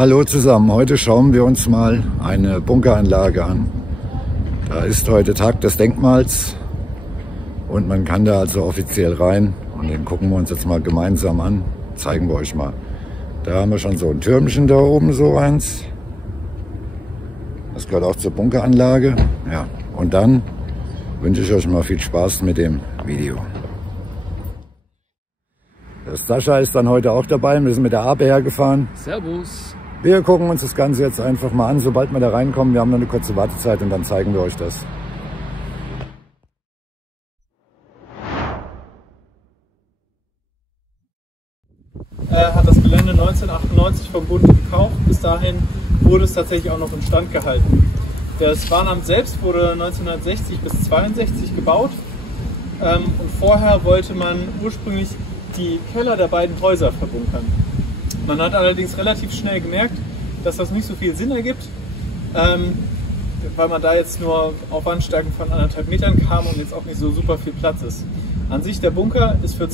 Hallo zusammen, heute schauen wir uns mal eine Bunkeranlage an. Da ist heute Tag des Denkmals und man kann da also offiziell rein und den gucken wir uns jetzt mal gemeinsam an, zeigen wir euch mal. Da haben wir schon so ein Türmchen da oben, so eins. Das gehört auch zur Bunkeranlage. Ja, und dann wünsche ich euch mal viel Spaß mit dem Video. Der Sascha ist dann heute auch dabei, wir sind mit der Ape hergefahren. Servus. Wir gucken uns das Ganze jetzt einfach mal an, sobald wir da reinkommen. Wir haben noch eine kurze Wartezeit und dann zeigen wir euch das. Hat das Gelände 1998 vom Bund gekauft. Bis dahin wurde es tatsächlich auch noch instand gehalten. Das Bahnamt selbst wurde 1960 bis 1962 gebaut. Und vorher wollte man ursprünglich die Keller der beiden Häuser verbunkern. Man hat allerdings relativ schnell gemerkt, dass das nicht so viel Sinn ergibt, weil man da jetzt nur auf Wandstärken von 1,5 Metern kam und jetzt auch nicht so super viel Platz ist. An sich der Bunker ist für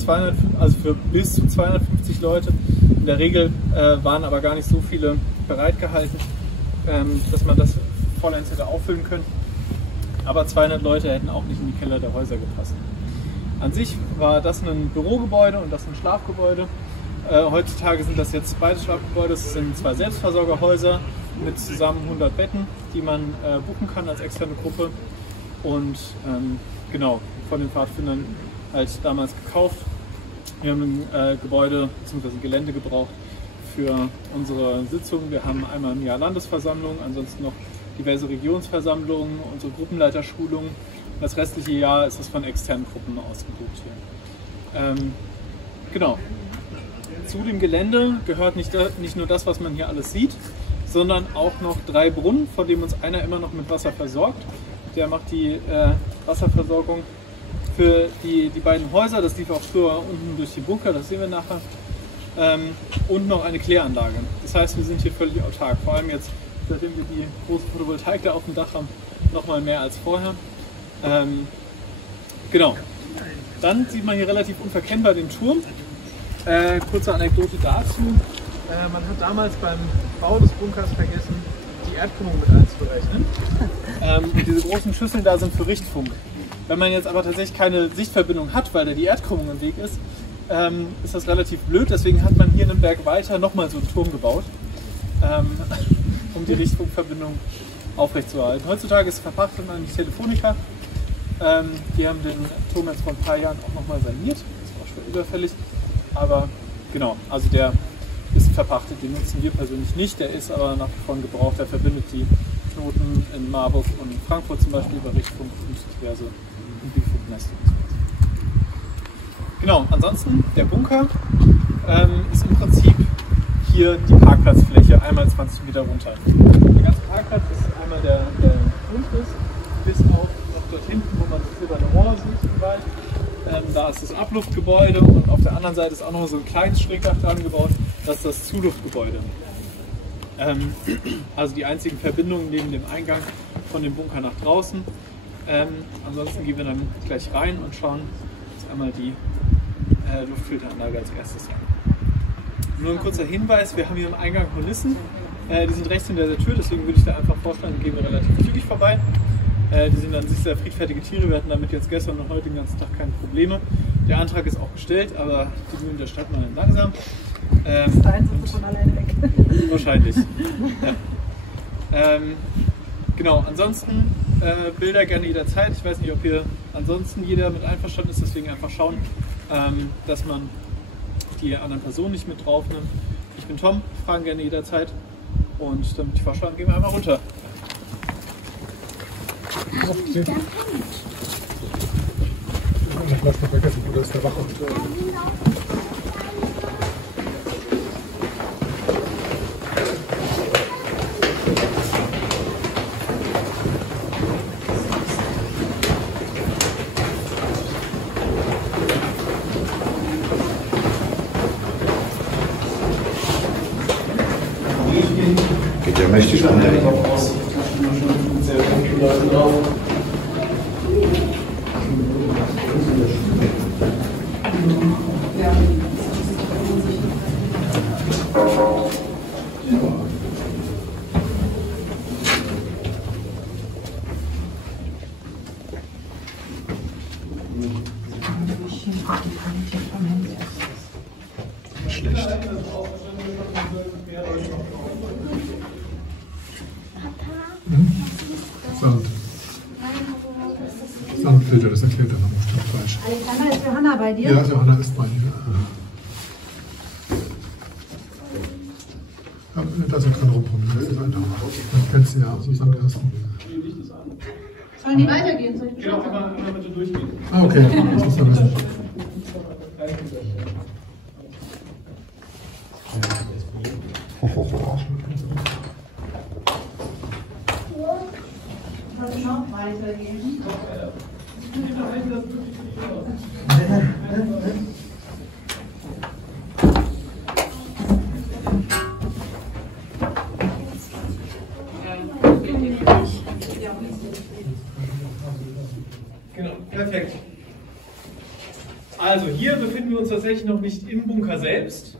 bis zu 250 Leute. In der Regel waren aber gar nicht so viele bereit gehalten, dass man das vollends hätte auffüllen können. Aber 200 Leute hätten auch nicht in die Keller der Häuser gepasst. An sich war das ein Bürogebäude und das ein Schlafgebäude. Heutzutage sind das jetzt beide Schlafgebäude. Es sind 2 Selbstversorgerhäuser mit zusammen 100 Betten, die man buchen kann als externe Gruppe. Und genau, von den Pfadfindern halt damals gekauft. Wir haben ein Gebäude bzw. Gelände gebraucht für unsere Sitzungen. Wir haben einmal im Jahr Landesversammlung, ansonsten noch diverse Regionsversammlungen, unsere Gruppenleiterschulungen. Das restliche Jahr ist es von externen Gruppen ausgebucht hier. Genau. Zu dem Gelände gehört nicht nur das, was man hier alles sieht, sondern auch noch 3 Brunnen, von denen uns einer immer noch mit Wasser versorgt. Der macht die Wasserversorgung für die beiden Häuser. Das lief auch früher unten durch die Bunker, das sehen wir nachher. Und noch eine Kläranlage. Das heißt, wir sind hier völlig autark. Vor allem jetzt, seitdem wir die große Photovoltaik da auf dem Dach haben, noch mal mehr als vorher. Genau. Dann sieht man hier relativ unverkennbar den Turm. Kurze Anekdote dazu. Man hat damals beim Bau des Bunkers vergessen, die Erdkrümmung mit einzuberechnen. Und diese großen Schüsseln da sind für Richtfunk. Wenn man jetzt aber tatsächlich keine Sichtverbindung hat, weil da die Erdkrümmung im Weg ist, ist das relativ blöd. Deswegen hat man hier einen Berg weiter nochmal so einen Turm gebaut, um die Richtfunkverbindung aufrechtzuerhalten. Heutzutage ist es verpachtet an die Telefonica. Die haben den Turm jetzt vor ein paar Jahren auch nochmal saniert. Das war schon überfällig. Aber genau, also der ist verpachtet, den nutzen wir persönlich nicht. Der ist aber nach wie vor ein Gebrauch, der verbindet die Knoten in Marburg und Frankfurt zum Beispiel über Richtfunk und diverse Mobilfunknetze. Genau, ansonsten der Bunker ist im Prinzip hier die Parkplatzfläche, einmal 20 Meter runter. Der ganze Parkplatz ist einmal der Grundriss, bis auf noch dort hinten, wo man das silberne Rohr sieht im Wald. Da ist das Abluftgebäude und auf der anderen Seite ist auch noch so ein kleines Schrägdach dran gebaut. Das ist das Zuluftgebäude. Also die einzigen Verbindungen neben dem Eingang von dem Bunker nach draußen. Ansonsten gehen wir dann gleich rein und schauen uns einmal die Luftfilteranlage als erstes an. Nur ein kurzer Hinweis, wir haben hier im Eingang Kulissen. Die sind rechts hinter der Tür, deswegen würde ich da einfach vorschlagen, gehen wir relativ zügig vorbei. Die sind an sich sehr friedfertige Tiere, wir hatten damit jetzt gestern und heute den ganzen Tag keine Probleme. Der Antrag ist auch gestellt, aber die Mühlen der Stadt machen langsam. Bis dahin sind sie von alleine weg. Wahrscheinlich. Ja. Genau, ansonsten Bilder gerne jederzeit. Ich weiß nicht, ob hier ansonsten jeder mit einverstanden ist, deswegen einfach schauen, dass man die anderen Personen nicht mit drauf nimmt. Ich bin Tom, fragen gerne jederzeit und damit ich vorschlagen, gehen wir einmal runter. Okay. Ich habe fast noch vergessen, wo ist der Wach und Geht ja mächtig runter. Filter, das erklärt er noch bestimmt falsch. Alexander, ist Johanna bei dir? Ja, Johanna ist bei dir. Ja, da sind keine rumprobieren, das ist einfach. Das kennst du ja, so ist am ersten. Sollen die weitergehen? Soll ich Genau, einmal bitte durchgehen. Ah, okay, das muss man wissen. Soll ich noch weitergehen? Genau, perfekt. Also hier befinden wir uns tatsächlich noch nicht im Bunker selbst,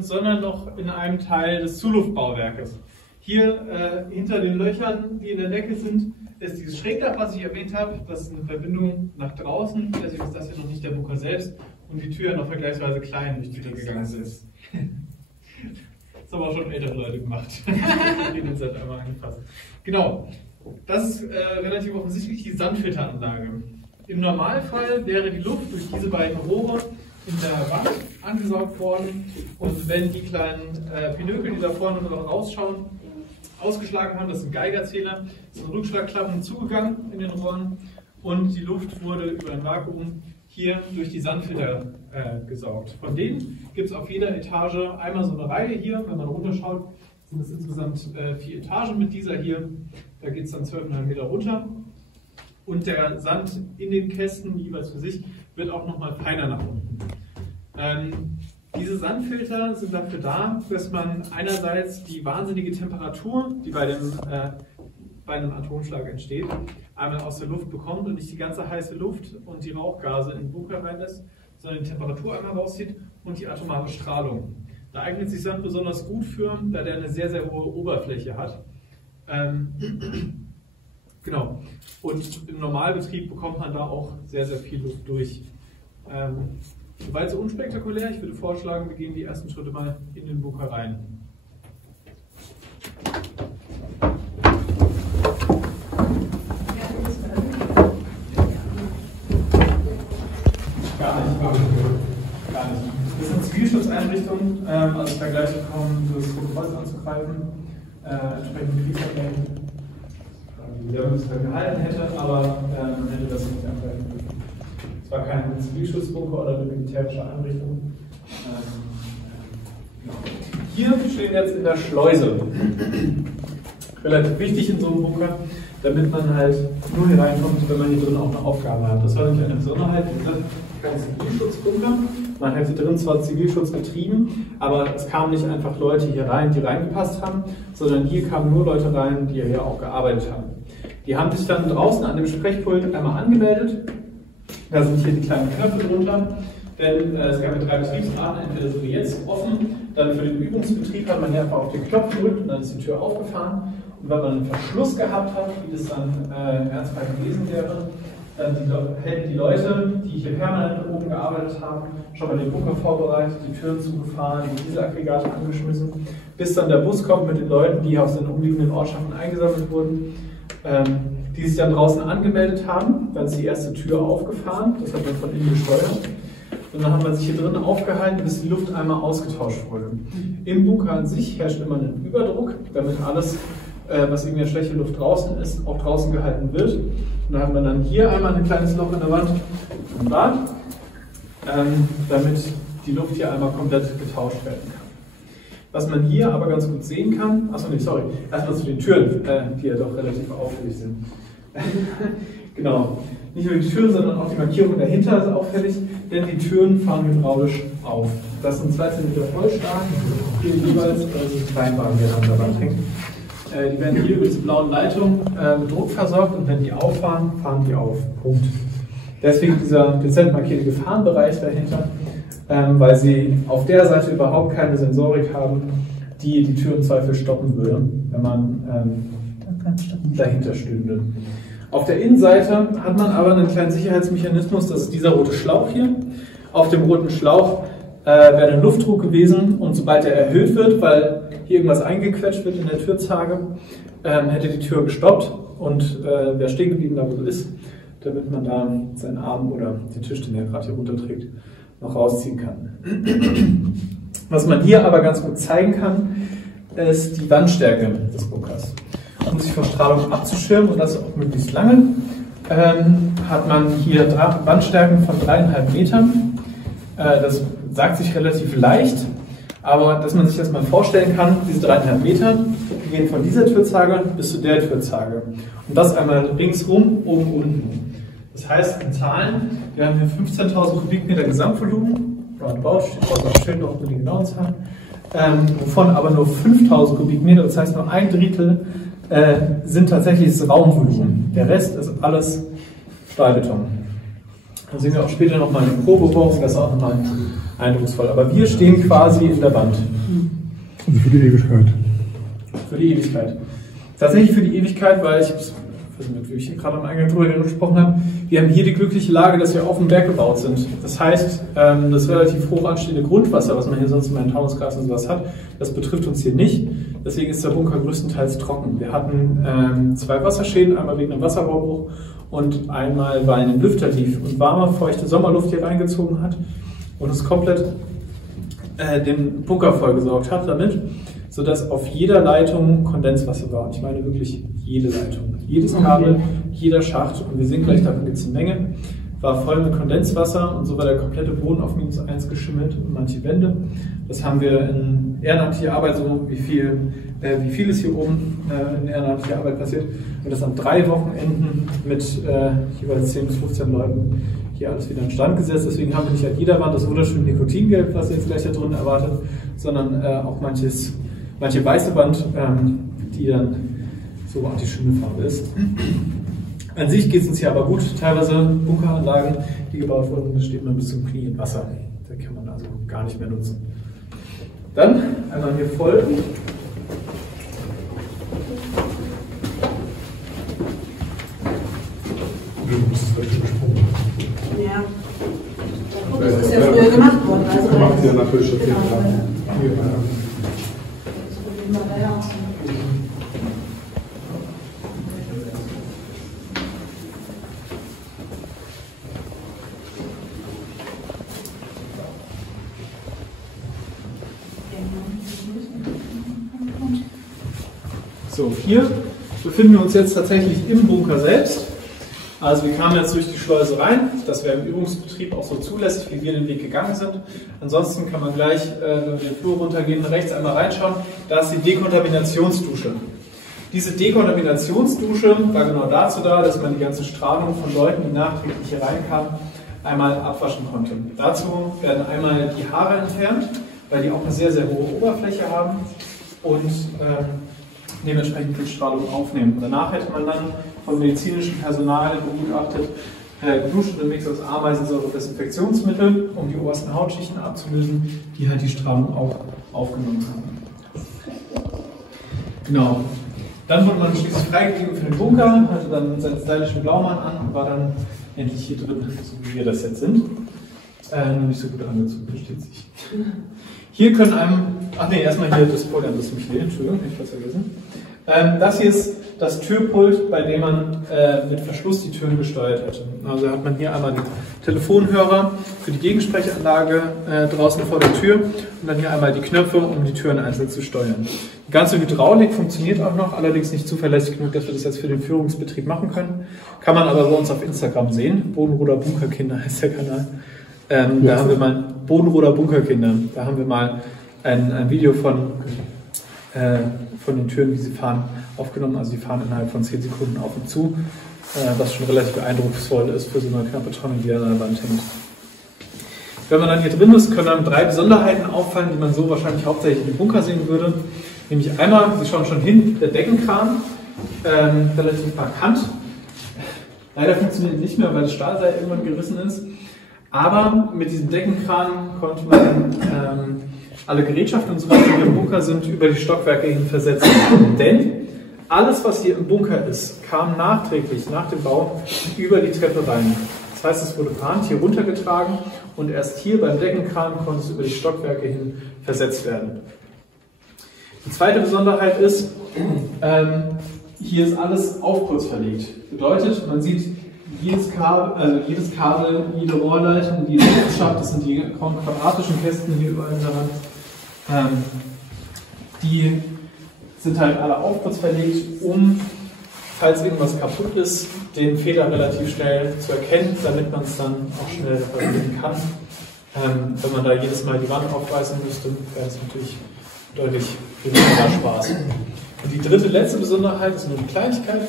sondern noch in einem Teil des Zuluftbauwerkes. Hier hinter den Löchern, die in der Decke sind, ist dieses Schrägdach, was ich erwähnt habe. Das ist eine Verbindung nach draußen. Deswegen ist das hier noch nicht der Bunker selbst und die Tür noch vergleichsweise klein, durch die wir gegangen sind. Das haben auch schon ältere Leute gemacht. Die den Set einmal angefasst. Genau, das ist relativ offensichtlich die Sandfilteranlage. Im Normalfall wäre die Luft durch diese beiden Rohre in der Wand angesaugt worden und wenn die kleinen Pinökel, die da vorne noch rausschauen, ausgeschlagen haben, das sind Geigerzähler, sind Rückschlagklappen zugegangen in den Rohren und die Luft wurde über ein Vakuum hier durch die Sandfilter gesaugt. Von denen gibt es auf jeder Etage einmal so eine Reihe hier, wenn man runterschaut, sind es insgesamt 4 Etagen mit dieser hier, da geht es dann 12,5 Meter runter. Und der Sand in den Kästen, jeweils für sich, wird auch nochmal feiner nach unten. Diese Sandfilter sind dafür da, dass man einerseits die wahnsinnige Temperatur, die bei einem Atomschlag entsteht, einmal aus der Luft bekommt und nicht die ganze heiße Luft und die Rauchgase in den Bunker reinlässt, sondern die Temperatur einmal rauszieht und die atomare Strahlung. Da eignet sich Sand besonders gut für, da der eine sehr, sehr hohe Oberfläche hat. Genau. Und im Normalbetrieb bekommt man da auch sehr, sehr viel Luft durch. Soweit so unspektakulär. Ich würde vorschlagen, wir gehen die ersten Schritte mal in den Bunker rein. Gar nicht. Das sind Zivilschutzeinrichtungen, also ich da gleich kommen, das Rote Kreuz anzugreifen, entsprechend Kriegsvergehen. Die Werbungsfall gehalten hätte, aber man hätte das nicht angreifen dürfen. Es war kein Zivilschutzbunker oder eine militärische Einrichtung. Hier stehen wir jetzt in der Schleuse. Relativ wichtig in so einem Bunker, damit man halt nur hier reinkommt, wenn man hier drin auch eine Aufgabe hat. Das war nämlich eine Besonderheit, wie gesagt, kein Zivilschutzbunker. Man hat hier drin zwar Zivilschutz betrieben, aber es kamen nicht einfach Leute hier rein, die reingepasst haben, sondern hier kamen nur Leute rein, die hier auch gearbeitet haben. Die haben sich dann draußen an dem Sprechpult einmal angemeldet. Da sind hier die kleinen Knöpfe drunter, denn es gab ja 3 Betriebsarten, entweder so wie jetzt offen, dann für den Übungsbetrieb hat man hier einfach auf den Knopf gedrückt und dann ist die Tür aufgefahren. Und wenn man einen Verschluss gehabt hat, wie das dann ernsthaft gewesen wäre, dann hätten die Leute, die hier permanent oben gearbeitet haben, schon mal den Bunker vorbereitet, die Türen zugefahren, die Dieselaggregate angeschmissen, bis dann der Bus kommt mit den Leuten, die aus den umliegenden Ortschaften eingesammelt wurden, die sich dann draußen angemeldet haben. Dann ist die erste Tür aufgefahren, das hat man von innen gesteuert. Und dann hat man sich hier drinnen aufgehalten, bis die Luft einmal ausgetauscht wurde. Im Bunker an sich herrscht immer ein Überdruck, damit alles, was irgendwie schlechte Luft draußen ist, auch draußen gehalten wird. Und da hat man dann hier einmal ein kleines Loch in der Wand, ein Bad, damit die Luft hier einmal komplett getauscht werden kann. Was man hier aber ganz gut sehen kann, achso, nee, sorry, erstmal zu den Türen, die ja doch relativ auffällig sind. Genau, nicht nur die Türen, sondern auch die Markierung dahinter ist auffällig, denn die Türen fahren hydraulisch auf. Das sind 2 cm vollstark, hier jeweils, also Kleinwagen, der an der Wand hängt. Die werden hier über diese blauen Leitungen mit Druck versorgt und wenn die auffahren, fahren die auf. Punkt. Deswegen dieser dezent markierte Gefahrenbereich dahinter, weil sie auf der Seite überhaupt keine Sensorik haben, die die Tür im Zweifel stoppen würde, wenn man dahinter stünde. Auf der Innenseite hat man aber einen kleinen Sicherheitsmechanismus, das ist dieser rote Schlauch hier. Auf dem roten Schlauch wäre ein Luftdruck gewesen und sobald er erhöht wird, weil hier irgendwas eingequetscht wird in der Türzage, hätte die Tür gestoppt und wäre stehen geblieben, da wo sie ist. damit man da seinen Arm oder den Tisch, den er gerade hier runterträgt, noch rausziehen kann. Was man hier aber ganz gut zeigen kann, ist die Wandstärke des Bunkers. Um sich vor Strahlung abzuschirmen und das auch möglichst lange, hat man hier Wandstärken von 3,5 Metern. Das sagt sich relativ leicht, aber dass man sich das mal vorstellen kann, diese 3,5 Meter, die gehen von dieser Türzage bis zu der Türzage. Und das einmal ringsum, oben, unten. Das heißt in Zahlen, wir haben hier 15.000 Kubikmeter Gesamtvolumen, roundabout, steht draußen auf Schild noch die genauen Zahlen, wovon aber nur 5.000 Kubikmeter, das heißt nur ein Drittel, sind tatsächlich das Raumvolumen. Der Rest ist alles Stahlbeton. Dann sehen wir auch später nochmal eine Probebohrung, das ist auch nochmal eindrucksvoll. Aber wir stehen quasi in der Wand. Also für die Ewigkeit. Für die Ewigkeit. Tatsächlich für die Ewigkeit, weil ich weiß nicht, wie ich gerade am Eingang drüber gesprochen habe, wir haben hier die glückliche Lage, dass wir auf dem Berg gebaut sind. Das heißt, das relativ hoch anstehende Grundwasser, was man hier sonst in meinen Taunusgras und sowas hat, das betrifft uns hier nicht. Deswegen ist der Bunker größtenteils trocken. Wir hatten 2 Wasserschäden, einmal wegen einem Wasserrohrbruch und einmal, weil ein Lüfter lief und warme, feuchte Sommerluft hier reingezogen hat und es komplett den Bunker vollgesaugt hat damit, sodass auf jeder Leitung Kondenswasser war. Und ich meine wirklich jede Leitung. Jedes Kabel, jeder Schacht, und wir sehen gleich, davon gibt es eine Menge, war voll mit Kondenswasser und so war der komplette Boden auf -1 geschimmelt und manche Wände. Das haben wir in ehrenamtlicher Arbeit, so wie viel ist hier oben in ehrenamtlicher Arbeit passiert, und das an 3 Wochenenden mit jeweils 10 bis 15 Leuten hier alles wieder instand gesetzt. Deswegen haben wir nicht an jeder Wand das wunderschöne Nikotingelb, was ihr jetzt gleich da drin erwartet, sondern auch manche weiße Wand, die dann so Anti-Schimmelfarbe ist. An sich geht es uns hier aber gut. Teilweise Bunkeranlagen, die gebaut wurden, da steht man bis zum Knie im Wasser. Da kann man also gar nicht mehr nutzen. Dann einmal hier voll. Das ist richtig gesprungen. Ja. Das ist ja früher gemacht worden. Also Gemacht ja natürlich schon viel genau. dran. So, hier befinden wir uns jetzt tatsächlich im Bunker selbst. Also wir kamen jetzt durch die Schleuse rein, das wäre im Übungsbetrieb auch so zulässig, wie wir den Weg gegangen sind. Ansonsten kann man gleich den Flur runtergehen, rechts einmal reinschauen, da ist die Dekontaminationsdusche. Diese Dekontaminationsdusche war genau dazu da, dass man die ganze Strahlung von Leuten, die nachträglich hier reinkamen, einmal abwaschen konnte. Dazu werden einmal die Haare entfernt, weil die auch eine sehr, sehr hohe Oberfläche haben und dementsprechend viel Strahlung aufnehmen. Danach hätte man dann vom medizinischen Personal begutachtet, geduscht mit Mix aus Ameisensäure und Desinfektionsmittel, um die obersten Hautschichten abzulösen, die halt die Strahlung auch aufgenommen haben. Genau. Dann wurde man schließlich freigegeben für den Bunker, hatte dann seinen stylischen Blaumann an und war dann endlich hier drin, so wie wir das jetzt sind. Nur nicht so gut angezogen, versteht sich. Hier können erstmal hier das Pult, das mich lehnt, Entschuldigung, ich hab's vergessen. Das hier ist das Türpult, bei dem man mit Verschluss die Türen gesteuert hätte. Also hat man hier einmal den Telefonhörer für die Gegensprechanlage draußen vor der Tür und dann hier einmal die Knöpfe, um die Türen einzeln zu steuern. Die ganze Hydraulik funktioniert auch noch, allerdings nicht zuverlässig genug, dass wir das jetzt für den Führungsbetrieb machen können. Kann man aber bei uns auf Instagram sehen. Bodenroder Bunkerkinder heißt der Kanal. Da haben wir mal Bodenroder Bunkerkinder. Da haben wir mal ein Video von den Türen, wie sie fahren, aufgenommen. Also die fahren innerhalb von 10 Sekunden auf und zu, was schon relativ eindrucksvoll ist für so eine knappe Tonne, die an der Wand hängt. Wenn man dann hier drin ist, können dann 3 Besonderheiten auffallen, die man so wahrscheinlich hauptsächlich im Bunker sehen würde. Nämlich einmal, Sie schauen schon hin, der Deckenkran, relativ markant. Leider funktioniert nicht mehr, weil das Stahlseil irgendwann gerissen ist. Aber mit diesem Deckenkran konnte man alle Gerätschaften und so weiter, die hier im Bunker sind, über die Stockwerke hin versetzen. Denn alles, was hier im Bunker ist, kam nachträglich, nach dem Bau, über die Treppe rein. Das heißt, es wurde per Hand hier runtergetragen und erst hier beim Deckenkran konnte es über die Stockwerke hin versetzt werden. Die zweite Besonderheit ist, hier ist alles aufkurzverlegt. Bedeutet, man sieht jedes Kabel, jede Rohrleitung, die es schafft, das sind die grauen quadratischen Kästen hier überall in der Wand, die sind halt alle aufputzverlegt, um, falls irgendwas kaputt ist, den Fehler relativ schnell zu erkennen, damit man es dann auch schnell reparieren kann. Wenn man da jedes Mal die Wand aufreißen müsste, wäre es natürlich deutlich weniger Spaß. Und die dritte, letzte Besonderheit ist nur eine Kleinigkeit,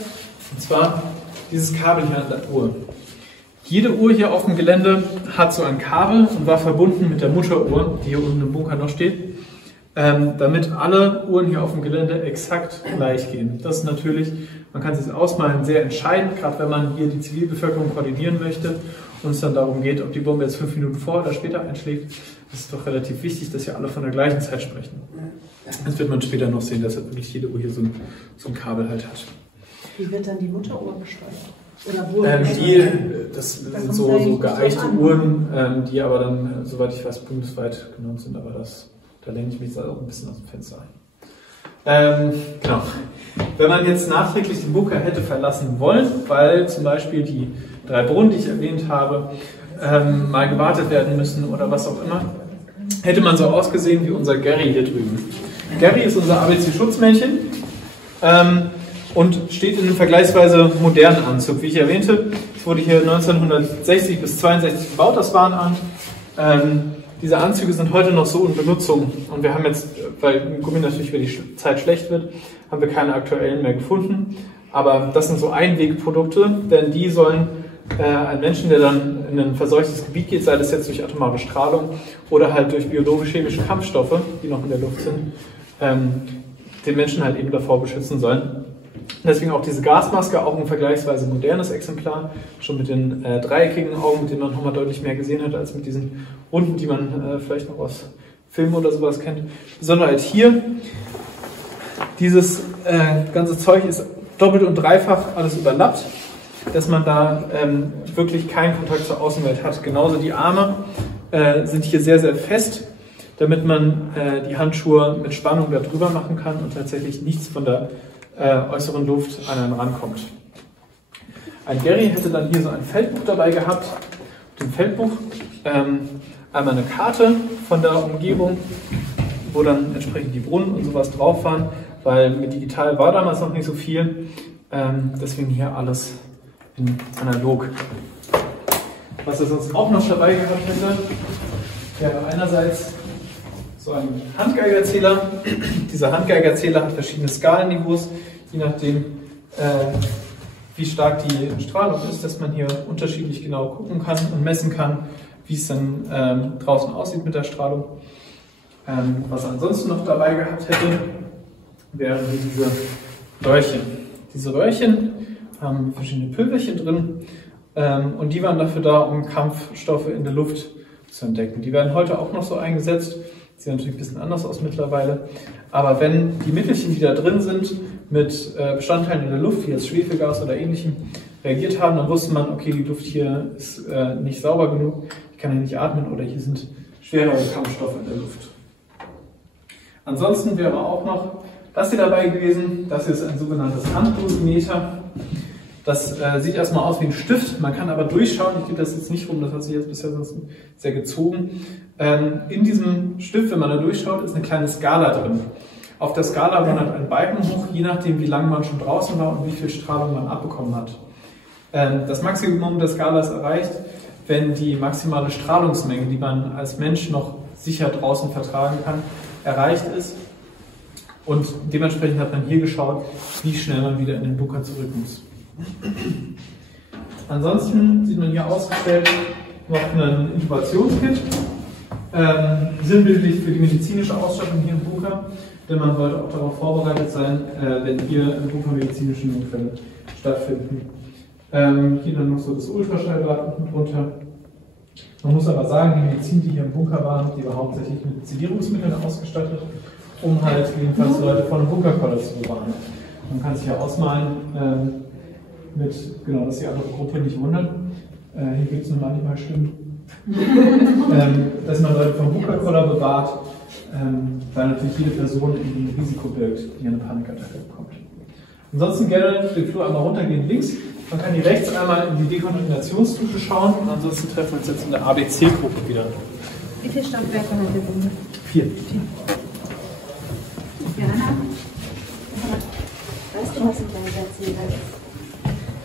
und zwar dieses Kabel hier an der Uhr. Jede Uhr hier auf dem Gelände hat so ein Kabel und war verbunden mit der Mutteruhr, die hier unten im Bunker noch steht, damit alle Uhren hier auf dem Gelände exakt gleich gehen. Das ist natürlich, man kann sich das ausmalen, sehr entscheidend, gerade wenn man hier die Zivilbevölkerung koordinieren möchte und es dann darum geht, ob die Bombe jetzt 5 Minuten vor oder später einschlägt. Es ist doch relativ wichtig, dass hier alle von der gleichen Zeit sprechen. Das wird man später noch sehen, dass wirklich jede Uhr hier so ein Kabel halt hat. Wie wird dann die Mutteruhr gesteuert? Oder wo? Das sind so geeichte Uhren, die aber dann, soweit ich weiß, bundesweit genommen sind, aber da lehne ich mich jetzt auch ein bisschen aus dem Fenster ein. Genau. Wenn man jetzt nachträglich den Bunker hätte verlassen wollen, weil zum Beispiel die 3 Brunnen, die ich erwähnt habe, mal gewartet werden müssen oder was auch immer, hätte man so ausgesehen wie unser Gary hier drüben. Gary ist unser ABC-Schutzmännchen und steht in einem vergleichsweise modernen Anzug. Wie ich erwähnte, es wurde hier 1960 bis 1962 gebaut, das Warnamt. Diese Anzüge sind heute noch so in Benutzung und wir haben jetzt, weil im Gummi natürlich, wenn die Zeit schlecht wird, haben wir keine aktuellen mehr gefunden. Aber das sind so Einwegprodukte, denn die sollen einen Menschen, der dann in ein verseuchtes Gebiet geht, sei das jetzt durch atomare Strahlung oder halt durch biologisch-chemische Kampfstoffe, die noch in der Luft sind, den Menschen halt eben davor beschützen sollen. Deswegen auch diese Gasmaske, auch ein vergleichsweise modernes Exemplar, schon mit den dreieckigen Augen, mit denen man nochmal deutlich mehr gesehen hat, als mit diesen runden, die man vielleicht noch aus Filmen oder sowas kennt. Besonderheit hier, dieses ganze Zeug ist doppelt und dreifach alles überlappt, dass man da wirklich keinen Kontakt zur Außenwelt hat. Genauso die Arme sind hier sehr, sehr fest, damit man die Handschuhe mit Spannung da drüber machen kann und tatsächlich nichts von der äußeren Luft an einen rankommt. Ein Gary hätte dann hier so ein Feldbuch dabei gehabt. Im Feldbuch einmal eine Karte von der Umgebung, wo dann entsprechend die Brunnen und sowas drauf waren, weil mit digital war damals noch nicht so viel. Deswegen hier alles in analog. Was er sonst auch noch dabei gehabt hätte, wäre einerseits so ein Handgeigerzähler. Dieser Handgeigerzähler hat verschiedene Skalenniveaus, je nachdem, wie stark die Strahlung ist, dass man hier unterschiedlich genau gucken kann und messen kann, wie es dann draußen aussieht mit der Strahlung. Was er ansonsten noch dabei gehabt hätte, wären diese Röhrchen. Diese Röhrchen haben verschiedene Pülverchen drin und die waren dafür da, um Kampfstoffe in der Luft zu entdecken. Die werden heute auch noch so eingesetzt. Sieht natürlich ein bisschen anders aus mittlerweile. Aber wenn die Mittelchen, die da drin sind, mit Bestandteilen in der Luft, wie jetzt Schwefelgas oder ähnlichem, reagiert haben, dann wusste man, okay, die Luft hier ist nicht sauber genug, ich kann hier nicht atmen oder hier sind schwerere Kampfstoffe in der Luft. Ansonsten wäre auch noch das hier dabei gewesen. Das hier ist ein sogenanntes Handdosimeter. Das sieht erstmal aus wie ein Stift, man kann aber durchschauen, ich gebe das jetzt nicht rum, das hat sich jetzt bisher sonst sehr gezogen. In diesem Stift, wenn man da durchschaut, ist eine kleine Skala drin. Auf der Skala wandert ein Balken hoch, je nachdem wie lange man schon draußen war und wie viel Strahlung man abbekommen hat. Das Maximum der Skala ist erreicht, wenn die maximale Strahlungsmenge, die man als Mensch noch sicher draußen vertragen kann, erreicht ist. Und dementsprechend hat man hier geschaut, wie schnell man wieder in den Bunker zurück muss. Ansonsten sieht man hier ausgestellt noch einen Intubationskit, sinnbildlich für die medizinische Ausstattung hier im Bunker, denn man sollte auch darauf vorbereitet sein, wenn hier im Bunker medizinische Notfälle stattfinden. Hier dann noch so das Ultraschallrad unten drunter. Man muss aber sagen, die Medizin, die hier im Bunker war, die war hauptsächlich mit Sedierungsmitteln ausgestattet, um halt jedenfalls Leute vor einem Bunkerkoller zu bewahren. Man kann sich ja ausmalen, genau, dass die andere Gruppe nicht wundert. Hier gibt es nun manchmal Stimmen. Dass man Leute vom Bunkerkoller bewahrt, weil natürlich jede Person ein Risiko birgt, die eine Panikattacke bekommt. Ansonsten gerne den Flur einmal runtergehen links. Man kann hier rechts einmal in die Dekontaminationsdusche schauen und ansonsten treffen wir uns jetzt in der ABC-Gruppe wieder. Wie viele Stockwerke hat der Bunker? 4. Jana? Weißt du, was ein Geigerzähler ist?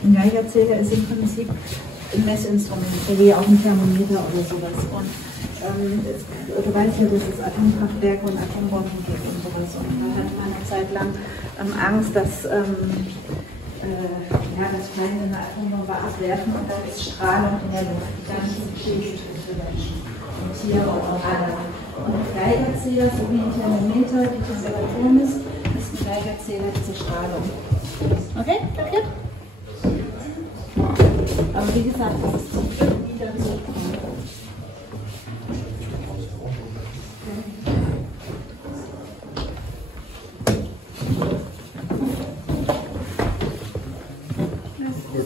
Ein Geigerzähler ist im Prinzip ein Messinstrument, wie auch ein Thermometer oder sowas. Und du weißt ja, dass es Atomkraftwerke und Atombomben gibt und sowas. Und da hatte man eine Zeit lang Angst, dass das Kleine eine Atombombe abwerfen und dann ist Strahlung in der Luft, die gar nicht so schädlich ist für Menschen und Tiere und auch alle. Und ein Geigerzähler, so wie ein Thermometer, die Temperatur misst, ist ein Geigerzähler diese Strahlung. Okay, danke. Aber wie gesagt, das ist zum Glück wieder so.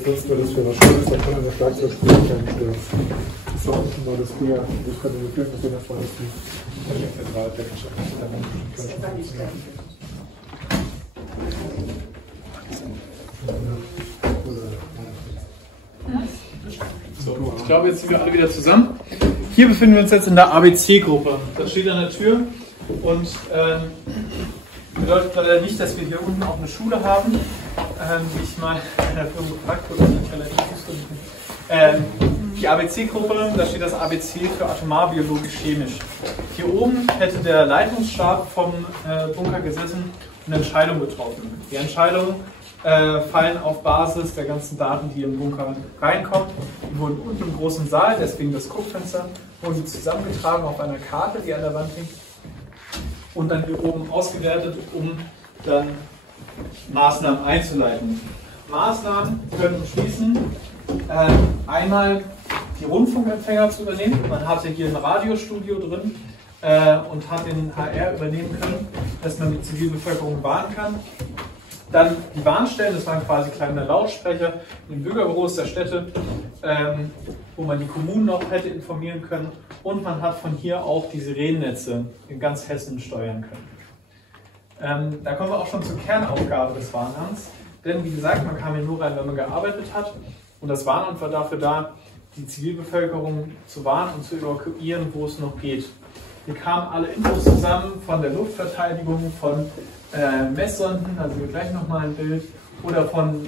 Sonst wäre das für was Schönes, da kann man das Schlagzeug spielen, keinen Sturz. Das war unten mal das früher, ich kann den Film sehen, das war das die Zentraltechnische. So, ich glaube, jetzt sind wir alle wieder zusammen. Hier befinden wir uns jetzt in der ABC-Gruppe. Das steht an der Tür und bedeutet leider nicht, dass wir hier unten auch eine Schule haben, wie ich mal in der Firma gefragt wurde, nicht relativ fußläufig. Die ABC-Gruppe, da steht das ABC für Atomar-Biologisch-Chemisch. Hier oben hätte der Leitungsstab vom Bunker gesessen und eine Entscheidung getroffen. Die Entscheidungen fallen auf Basis der ganzen Daten, die im Bunker reinkommen. Die wurden unten im großen Saal, deswegen das Guckfenster, wurden sie zusammengetragen auf einer Karte, die an der Wand hängt, und dann hier oben ausgewertet, um dann Maßnahmen einzuleiten. Maßnahmen können schließen, einmal die Rundfunkempfänger zu übernehmen. Man hatte hier ein Radiostudio drin und hat den HR übernehmen können, dass man die Zivilbevölkerung warnen kann. Dann die Warnstellen, das waren quasi kleine Lautsprecher in den Bürgerbüros der Städte, wo man die Kommunen noch hätte informieren können. Und man hat von hier auch die Sirenennetze in ganz Hessen steuern können. Da kommen wir auch schon zur Kernaufgabe des Warnamts. Denn wie gesagt, man kam hier nur rein, wenn man gearbeitet hat. Und das Warnamt war dafür da, die Zivilbevölkerung zu warnen und zu evakuieren, wo es noch geht. Hier kamen alle Infos zusammen von der Luftverteidigung, von Messsonden, also hier gleich nochmal ein Bild, oder von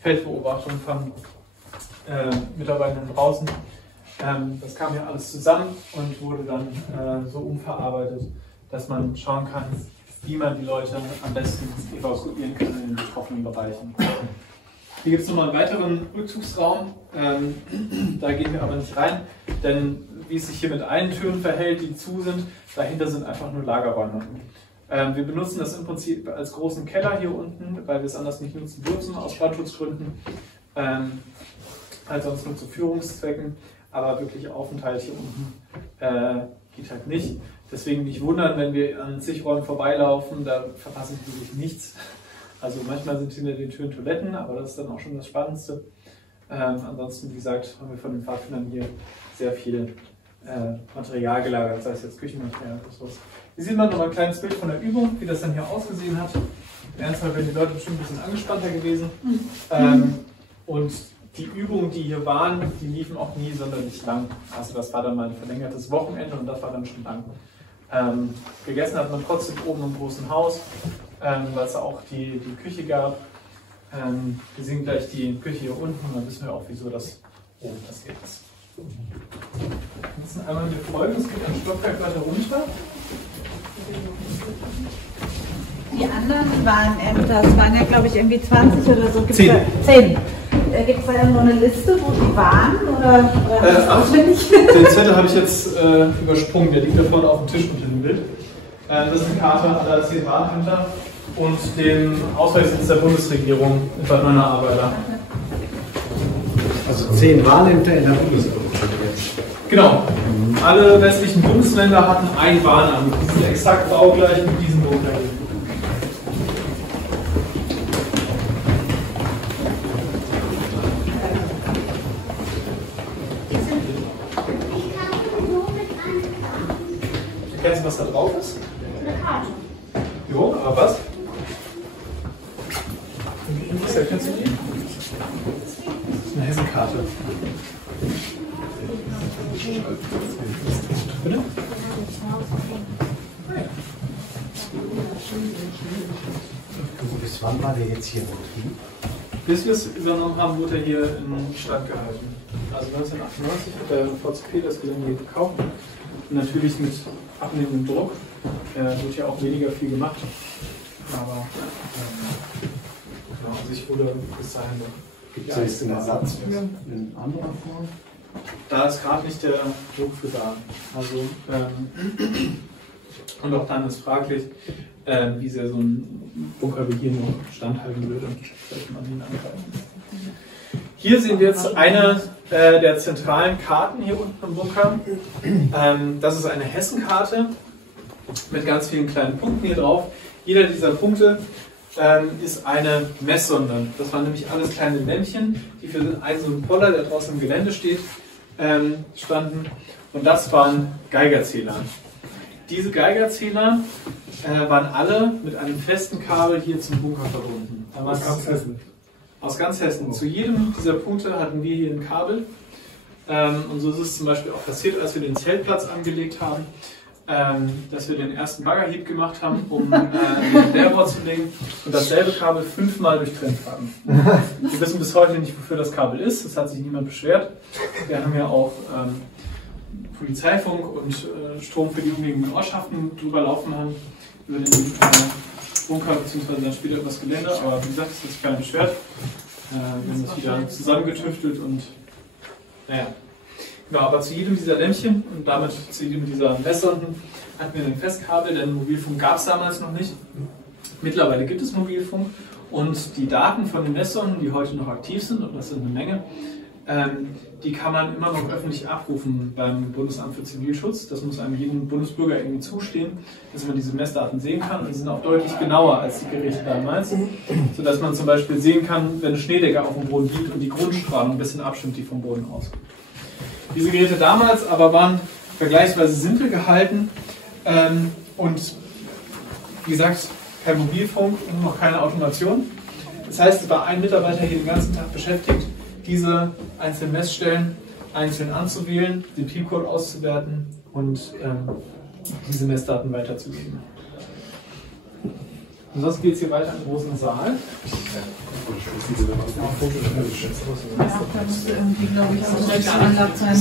Feldbeobachtung von Mitarbeitern draußen. Das kam hier alles zusammen und wurde dann so umverarbeitet, dass man schauen kann, wie man die Leute am besten evakuieren kann in den betroffenen Bereichen. Hier gibt es nochmal einen weiteren Rückzugsraum, da gehen wir aber nicht rein, denn wie es sich hier mit allen Türen verhält, die zu sind, dahinter sind einfach nur Lagerräume. Wir benutzen das im Prinzip als großen Keller hier unten, weil wir es anders nicht nutzen dürfen, aus Brandschutzgründen, halt sonst nur zu Führungszwecken, aber wirklich Aufenthalt hier unten geht halt nicht. Deswegen nicht wundern, wenn wir an zig Räumen vorbeilaufen, da verpassen wir wirklich nichts. Also manchmal sind hinter den Türen Toiletten, aber das ist dann auch schon das Spannendste. Ansonsten, wie gesagt, haben wir von den Pfadfindern hier sehr viel Material gelagert, sei es jetzt Küchenmaterial oder sowas. Hier sieht man noch ein kleines Bild von der Übung, wie das dann hier ausgesehen hat. Im Ernstfall wären die Leute bestimmt ein bisschen angespannter gewesen. Und die Übungen, die hier waren, die liefen auch nie sonderlich lang. Also das war dann mal ein verlängertes Wochenende und das war dann schon lang. Gegessen hat man trotzdem oben im großen Haus, weil es auch die Küche gab. Wir sehen gleich die Küche hier unten und dann wissen wir auch, wieso das oben passiert ist. Wir müssen einmal mit folgen, es geht ein Stockwerk weiter runter. Die anderen Warenämter, es waren ja glaube ich irgendwie 20 oder so. 10. 10. Gibt es da noch eine Liste, wo die waren? Oder auswendig? Den Zettel habe ich jetzt übersprungen, der liegt da vorne auf dem Tisch unter dem Bild. Das ist eine Karte aller 10 Warenämter und dem Ausweis der Bundesregierung in Bad Neuenahr. Also 10 Warenämter in der Bundesregierung. Genau. Alle westlichen Bundesländer hatten ein Warenamt. Die sind exakt baugleich mit diesem Bunker hier. Erkennst du, was da drauf ist? Eine Karte. Jo, aber was? Und die Infos, erkennst du die? Bis wann war der jetzt hier in Betrieb? Bis wir es übernommen haben, wurde er hier in Stand gehalten. Also 1998 hat der VCP das Gelände hier gekauft. Und natürlich mit abnehmendem Druck wird ja auch weniger viel gemacht. Aber genau, also ich wurde bis dahin noch. Gibt es jetzt einen Ersatz in anderer Form? Da ist gerade nicht der Druck für da. Also, und auch dann ist fraglich, wie sehr so ein Bunker wie hier noch standhalten würde. Vielleicht man ihn angreifen. Hier sehen wir jetzt eine der zentralen Karten hier unten im Bunker. Das ist eine Hessenkarte mit ganz vielen kleinen Punkten hier drauf. Jeder dieser Punkte ist eine Messsonde. Das waren nämlich alles kleine Lämpchen, die für einen so einen Poller, der draußen im Gelände steht, standen. Und das waren Geigerzähler. Diese Geigerzähler waren alle mit einem festen Kabel hier zum Bunker verbunden. Aus ganz Hessen. Aus ganz Hessen. Zu jedem dieser Punkte hatten wir hier ein Kabel. Und so ist es zum Beispiel auch passiert, als wir den Zeltplatz angelegt haben, dass wir den ersten Baggerhieb gemacht haben, um den Leerrohr zu legen und dasselbe Kabel 5-mal durchtrennt haben. Wir wissen bis heute nicht, wofür das Kabel ist. Das hat sich niemand beschwert. Wir haben ja auch Polizeifunk und Strom für die umliegenden Ortschaften drüber laufen haben, über den Bunker bzw. dann später über das Gelände. Aber wie gesagt, es hat sich keiner beschwert. Wir haben das wieder zusammengetüftelt und naja. Genau, aber zu jedem dieser Lämpchen und damit zu jedem dieser Messsonden hatten wir ein Festkabel, denn Mobilfunk gab es damals noch nicht. Mittlerweile gibt es Mobilfunk und die Daten von den Messsonden, die heute noch aktiv sind, und das sind eine Menge, die kann man immer noch öffentlich abrufen beim Bundesamt für Zivilschutz. Das muss einem jedem Bundesbürger irgendwie zustehen, dass man diese Messdaten sehen kann. Und die sind auch deutlich genauer als die Geräte damals, sodass man zum Beispiel sehen kann, wenn eine Schneedecke auf dem Boden liegt und die Grundstrahlung ein bisschen abstimmt, die vom Boden aus. Diese Geräte damals aber waren vergleichsweise simpel gehalten und wie gesagt, kein Mobilfunk und noch keine Automation. Das heißt, es war ein Mitarbeiter hier den ganzen Tag beschäftigt, diese einzelnen Messstellen einzeln anzuwählen, den Piepcode auszuwerten und diese Messdaten weiterzugeben. Ansonsten geht es hier weiter im großen Saal. Ja, da müsste irgendwie, glaube ich, auch direkt veranlagt sein.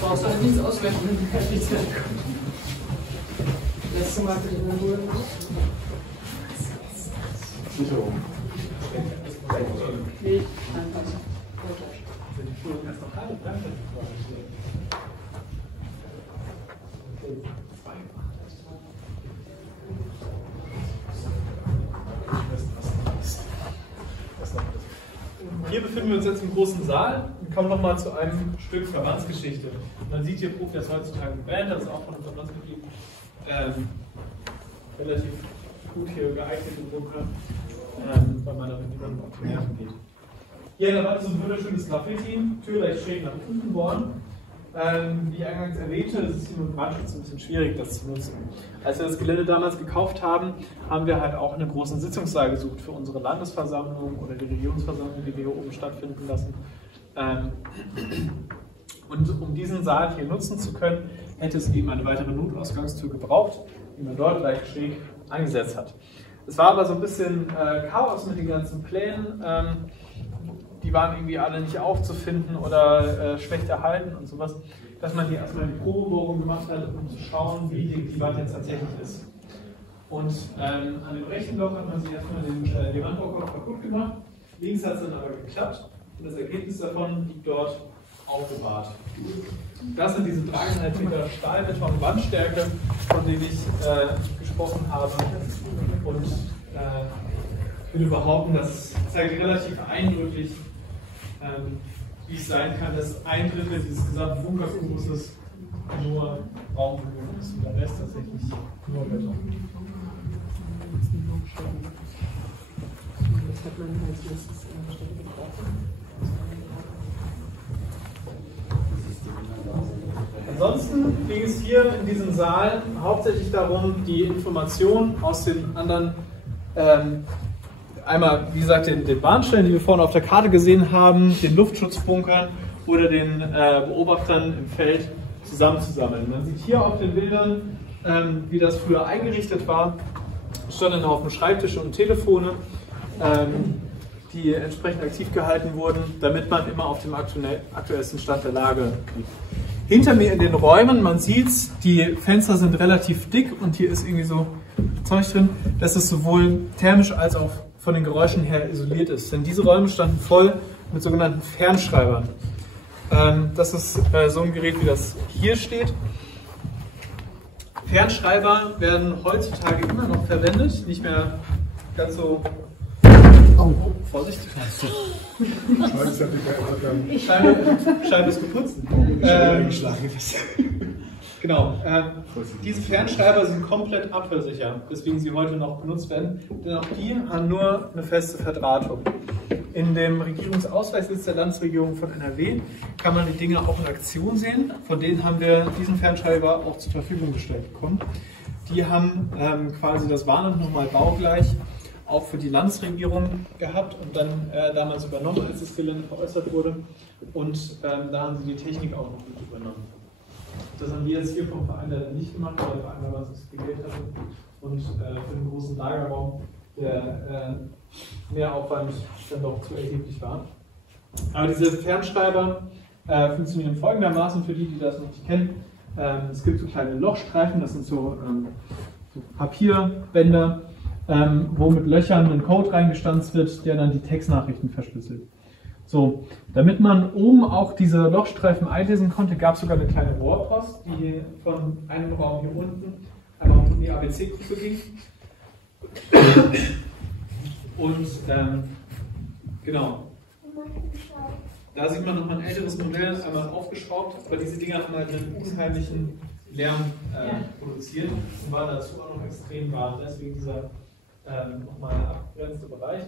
Brauchst du halt nichts auswerten. Letztes Mal für die Ruhe. Sicherung. Nee, Hier befinden wir uns jetzt im großen Saal und kommen nochmal zu einem Stück Verbandsgeschichte. Man sieht hier, Profi ist heutzutage eine Band, das ist auch von einem Verbandsmitglied relativ gut hier geeignet im Bunker, weil man damit niemandem auf die Nerven geht. Hier in der Wand ist so ein wunderschönes Graffiti, Tür leicht schräg nach unten geboren. Wie ich eingangs erwähnte, es ist hier mit Brandschutz ein bisschen schwierig, das zu nutzen. Als wir das Gelände damals gekauft haben, haben wir halt auch einen großen Sitzungssaal gesucht für unsere Landesversammlung oder die Regionsversammlung, die wir hier oben stattfinden lassen. Und um diesen Saal hier nutzen zu können, hätte es eben eine weitere Notausgangstür gebraucht, die man dort leicht schräg angesetzt hat. Es war aber so ein bisschen Chaos mit den ganzen Plänen. Die waren irgendwie alle nicht aufzufinden oder schlecht erhalten und sowas, dass man hier erstmal die Probebohrung gemacht hat, um zu schauen, wie dick die Wand jetzt tatsächlich ist. Und an dem rechten Block hat man sich erstmal den Wandbaukopf kaputt gemacht. Links hat es dann aber geklappt und das Ergebnis davon liegt dort aufbewahrt. Das sind diese 3,5 Meter Stahlbeton-Wandstärke, von denen ich gesprochen habe. Und ich würde behaupten, das zeigt relativ eindrücklich, wie es sein kann, dass 1/3 dieses gesamten Bunkerkubus nur Raumvolumen ist und der Rest tatsächlich nur Beton. das hat man als nächstes an der Stelle gebraucht. Ansonsten ging es hier in diesem Saal hauptsächlich darum, die Informationen aus den anderen einmal, wie gesagt, den Bahnstellen, die wir vorne auf der Karte gesehen haben, den Luftschutzbunkern oder den Beobachtern im Feld zusammenzusammeln. Man sieht hier auf den Bildern, wie das früher eingerichtet war. standen auf dem Schreibtisch und Telefone, die entsprechend aktiv gehalten wurden, damit man immer auf dem aktuellsten Stand der Lage blieb. Hinter mir in den Räumen, man sieht es, die Fenster sind relativ dick und hier ist irgendwie so Zeug drin, dass es sowohl thermisch als auch von den Geräuschen her isoliert ist. Denn diese Räume standen voll mit sogenannten Fernschreibern. Das ist so ein Gerät, wie das hier steht. Fernschreiber werden heutzutage immer noch verwendet, nicht mehr ganz so... Oh, Vorsicht! Scheibe ist geputzt. Genau. Diese Fernschreiber sind komplett abhörsicher, weswegen sie heute noch benutzt werden, denn auch die haben nur eine feste Verdrahtung. In dem Regierungsausweis der Landesregierung von NRW kann man die Dinge auch in Aktion sehen. Von denen haben wir diesen Fernschreiber auch zur Verfügung gestellt bekommen. Die haben quasi das Warnen nochmal baugleich auch für die Landesregierung gehabt und dann damals übernommen, als das Gelände veräußert wurde. Und da haben sie die Technik auch noch mit übernommen. Das haben wir jetzt hier vom Verein leider nicht gemacht, weil der Verein damals das Geld hatte und für den großen Lagerraum der Mehraufwand dann doch zu erheblich war. Aber diese Fernschreiber funktionieren folgendermaßen für die, die das noch nicht kennen. Es gibt so kleine Lochstreifen, das sind so Papierbänder, wo mit Löchern ein Code reingestanzt wird, der dann die Textnachrichten verschlüsselt. So, damit man oben auch diese Lochstreifen einlesen konnte, gab es sogar eine kleine Rohrpost, die von einem Raum hier unten einmal in die ABC-Gruppe ging. Und genau, da sieht man nochmal ein älteres Modell, einmal aufgeschraubt, aber diese Dinger haben halt einen unheimlichen Lärm produziert und waren dazu auch noch extrem warm, deswegen dieser nochmal abgegrenzte Bereich.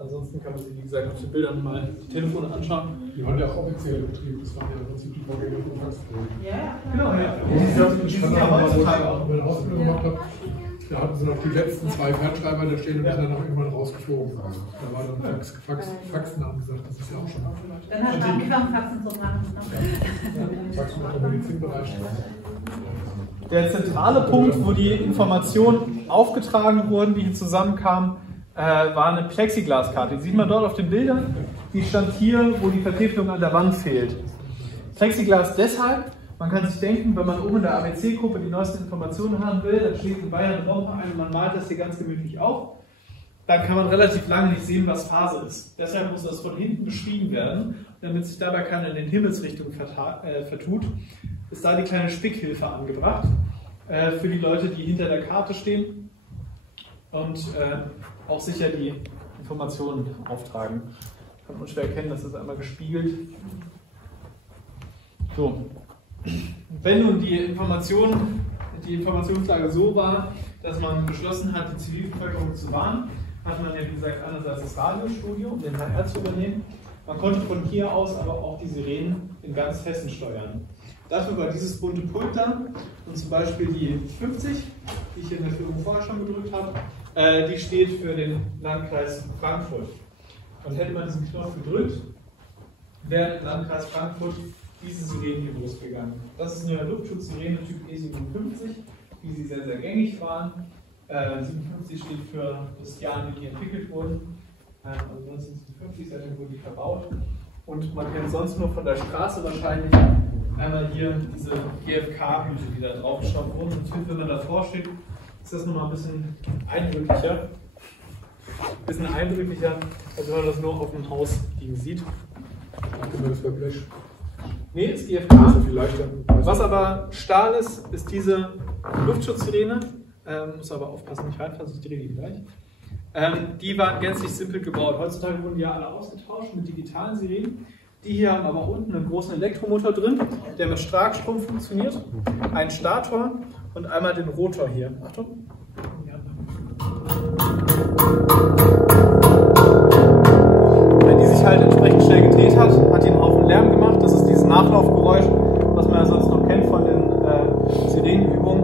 Ansonsten kann man sich, wie gesagt, auf den Bildern mal die Telefone anschauen. Die waren ja auch offiziell betrieben, das waren ja im Prinzip die Vorgänger von Faxgeräten. Ja, genau, ja. Ich kann auch mal, wo ich meine Ausbildung gemacht habe, da hatten sie noch die letzten 2 Fernschreiber da stehen und die sind dann auch irgendwann rausgeflogen. Da war dann Faxen angesagt, das ist ja auch schon. Dann hast du angefangen, Faxen zu machen. Faxen macht der Medizinbereich. Der zentrale Punkt, wo die Informationen aufgetragen wurden, die hier zusammenkamen, war eine Plexiglaskarte. Die sieht man dort auf den Bildern. Die stand hier, wo die Vertäfelung an der Wand fehlt. Plexiglas deshalb, man kann sich denken, wenn man oben in der ABC-Gruppe die neuesten Informationen haben will, dann steht in Bayern ein Raum ein und man malt das hier ganz gemütlich auf. Dann kann man relativ lange nicht sehen, was Phase ist. Deshalb muss das von hinten beschrieben werden, damit sich dabei keiner in den Himmelsrichtung vertut. Ist da die kleine Spickhilfe angebracht für die Leute, die hinter der Karte stehen und auch sicher die Informationen auftragen. Kann man schwer erkennen, das ist einmal gespiegelt. So. Wenn nun die Informationslage so war, dass man beschlossen hat, die Zivilbevölkerung zu warnen, hat man ja, wie gesagt, einerseits das Radiostudio, um den HR zu übernehmen. Man konnte von hier aus aber auch die Sirenen in ganz Hessen steuern. Dafür war dieses bunte Pult da und zum Beispiel die 50, die ich in der Führung vorher schon gedrückt habe, die steht für den Landkreis Frankfurt. Und hätte man diesen Knopf gedrückt, wäre im Landkreis Frankfurt diese Sirenen hier losgegangen. Das ist eine Luftschutzsirene Typ E57, wie sie sehr, sehr gängig waren. 57 steht für das Jahr, in dem die entwickelt wurden. Also 1950 seitdem wurden die verbaut. Und man kennt sonst nur von der Straße wahrscheinlich einmal hier diese GFK-Hüte, die da draufgeschraubt wurden. Natürlich, wenn man davor steht, ist das nochmal ein bisschen eindrücklicher. Als wenn man das nur auf dem Haus liegen sieht. Das wäre Blech. Nee, ist GFK. So viel leichter. Was aber Stahl ist, ist diese Luftschutzsirene. Muss aber aufpassen, nicht reinfassen, sonst drehe ich gleich. Die waren gänzlich simpel gebaut. Heutzutage wurden die ja alle ausgetauscht mit digitalen Sirenen. Die hier haben aber unten einen großen Elektromotor drin, der mit Starkstrom funktioniert. Einen Stator und einmal den Rotor hier. Achtung. Wenn die sich halt entsprechend schnell gedreht hat, hat die einen Haufen Lärm gemacht. Das ist dieses Nachlaufgeräusch, was man ja sonst noch kennt von den Sirenenübungen.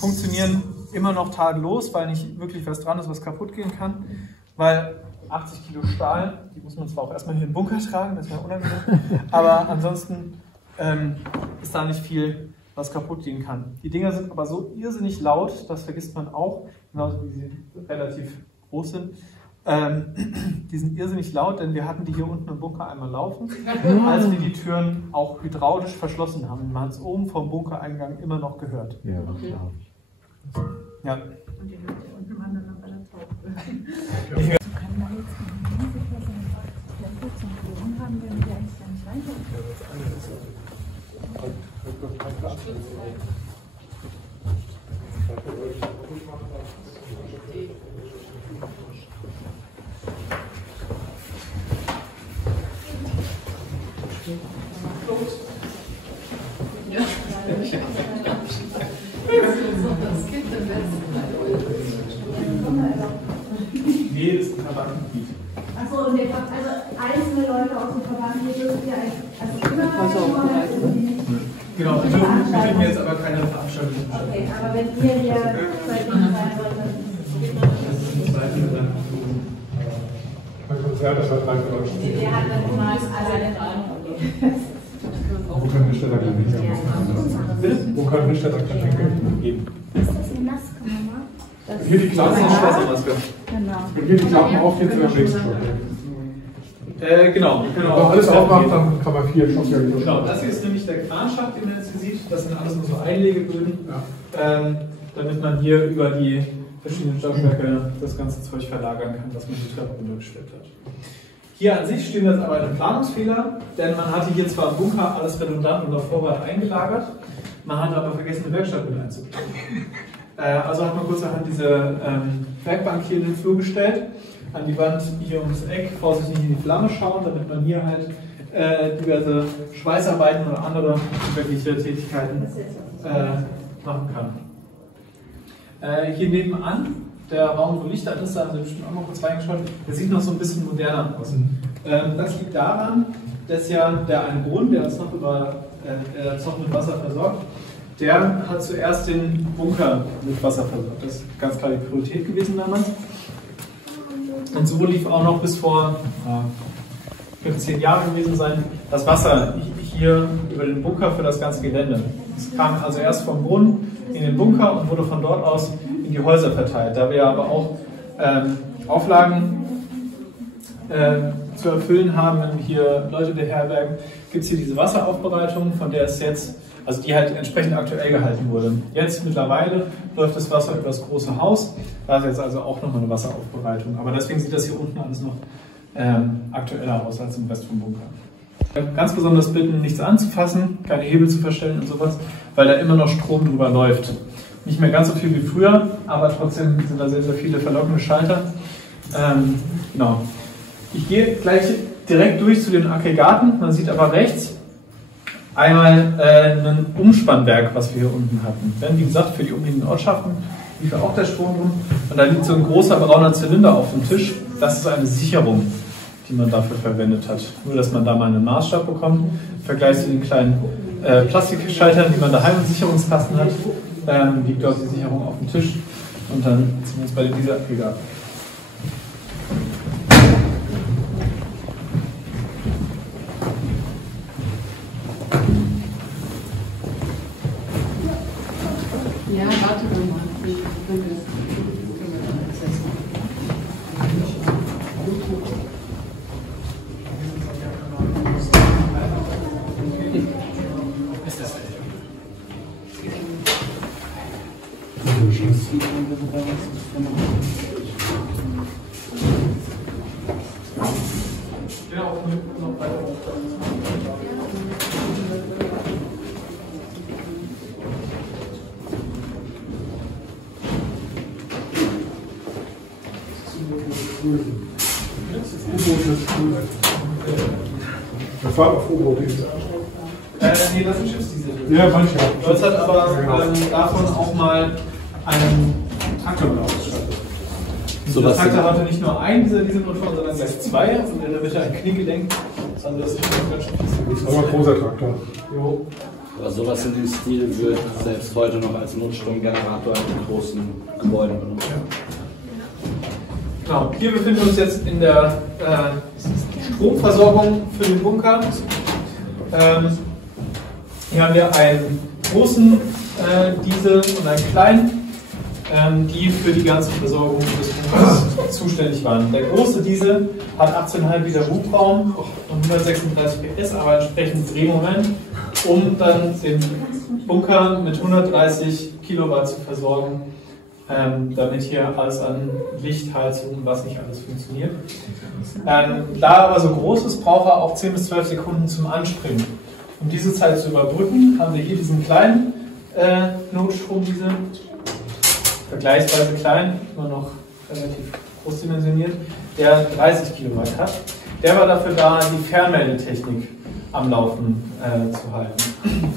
Funktionieren immer noch tadellos, weil nicht wirklich was dran ist, was kaputt gehen kann. Weil 80 Kilo Stahl, die muss man zwar auch erstmal hier in den Bunker tragen, das wäre unangenehm, aber ansonsten ist da nicht viel, was kaputt gehen kann. Die Dinger sind aber so irrsinnig laut, das vergisst man auch, genauso wie sie relativ groß sind. Die sind irrsinnig laut, denn wir hatten die hier unten im Bunker einmal laufen, als wir die Türen auch hydraulisch verschlossen haben. Man hat es oben vom Bunkereingang immer noch gehört. Ja, Okay. Ja. Und die Leute unten waren dann noch alle taub. Ja. So kann man jetzt in der Situation Tempo zum Boden haben, wenn wir eigentlich gar nicht weiter. Nee, das ist ein Verwandtengebiet. Achso, und also einzelne Leute aus dem Verband, die dürfen ja also immer Genau, wir finden jetzt aber keine Veranstaltung. Okay, aber wenn ihr hier sein wollt, dann Ein Konzert, das hat 3 Leute. wir hatten dann mal alleine dran. Wo können wir Städter gehen? Wo können wir Städter gehen? Ist das eine Maskenummer? Hier die Klappen auf. Genau. Und hier die Klappen auf, jetzt in der nächsten Stock. Genau. Wenn man alles aufmacht, dann kann man 4 Stockwerke. Genau, das hier ist nämlich der Kranschacht, den man jetzt hier sieht. Das sind alles nur so Einlegeböden, damit man hier über die verschiedenen Stockwerke das ganze Zeug verlagern kann, was man die Treppe runtergestellt hat. Hier an sich stehen jetzt aber ein Planungsfehler, denn man hatte hier zwar im Bunker alles redundant und auf Vorrat eingelagert, man hat aber vergessen, eine Werkstatt mit einzubauen. Also hat man kurzerhand diese Werkbank hier in den Flur gestellt, an die Wand hier ums Eck, vorsichtig in die Flamme schauen, damit man hier halt diverse Schweißarbeiten oder andere wirkliche Tätigkeiten machen kann. Hier nebenan, der Raum, wo Licht an ist, da haben Sie bestimmt auch mal kurz reingeschaut, der sieht noch so ein bisschen moderner aus. Das liegt daran, dass ja der eine Brunnen, der uns noch mit Wasser versorgt, der hat zuerst den Bunker mit Wasser versorgt. Das ist ganz klar die Priorität gewesen damals. Und so lief auch noch bis vor 10 Jahren gewesen sein, das Wasser hier über den Bunker für das ganze Gelände. Es kam also erst vom Brunnen in den Bunker und wurde von dort aus in die Häuser verteilt. Da wir aber auch Auflagen zu erfüllen haben, wenn wir hier Leute beherbergen, gibt es hier diese Wasseraufbereitung, von der es jetzt, also die halt entsprechend aktuell gehalten wurde. Jetzt mittlerweile läuft das Wasser über das große Haus, da ist jetzt also auch nochmal eine Wasseraufbereitung. Aber deswegen sieht das hier unten alles noch aktueller aus als im Rest vom Bunker. Ganz besonders bitten, nichts anzufassen, keine Hebel zu verstellen und sowas, weil da immer noch Strom drüber läuft. Nicht mehr ganz so viel wie früher, aber trotzdem sind da sehr, sehr viele verlockende Schalter. Genau. Ich gehe gleich direkt durch zu den Aggregaten. Man sieht aber rechts einmal ein Umspannwerk, was wir hier unten hatten. Denn wie gesagt, für die umliegenden Ortschaften lief auch der Strom rum. Und da liegt so ein großer brauner Zylinder auf dem Tisch. Das ist eine Sicherung, die man dafür verwendet hat. Nur, dass man da mal einen Maßstab bekommt. Im Vergleich zu den kleinen Plastikschaltern, die man daheim im Sicherungskasten hat, liegt dort die Sicherung auf dem Tisch. Und dann ziehen wir uns bei dieser Aggregat. Ja, warte mal. Wie können wir das machen? Das war auf U-Boote. Nee, das sind Schiffsdiesel. Ja, manchmal. Das hat aber davon auch mal einen Traktor mit ausgestattet. So, der Traktor hatte nicht nur einen dieser Dieselmotoren, sondern gleich 2 und in der Mitte ein Kniegelenk. Also das ist schon ganz schön viel. Aber ein großer Traktor. Jo. Aber sowas in dem Stil wird selbst heute noch als Notstromgenerator in großen Gebäuden benutzt. Genau, hier befinden wir uns jetzt in der Stromversorgung für den Bunker. Hier haben wir ein großen Diesel und einen kleinen, die für die ganze Versorgung des Bunkers zuständig waren. Der große Diesel hat 18,5 Liter Hubraum und 136 PS, aber entsprechend Drehmoment, um dann den Bunker mit 130 Kilowatt zu versorgen, damit hier alles an Licht, Heizung und was nicht alles funktioniert. Da er aber so groß ist, braucht er auch 10 bis 12 Sekunden zum Anspringen. Um diese Zeit zu überbrücken, haben wir hier diesen kleinen Notstromdiesel, vergleichsweise klein, immer noch relativ groß dimensioniert, der 30 Kilowatt hat. Der war dafür da, die Fernmeldetechnik am Laufen zu halten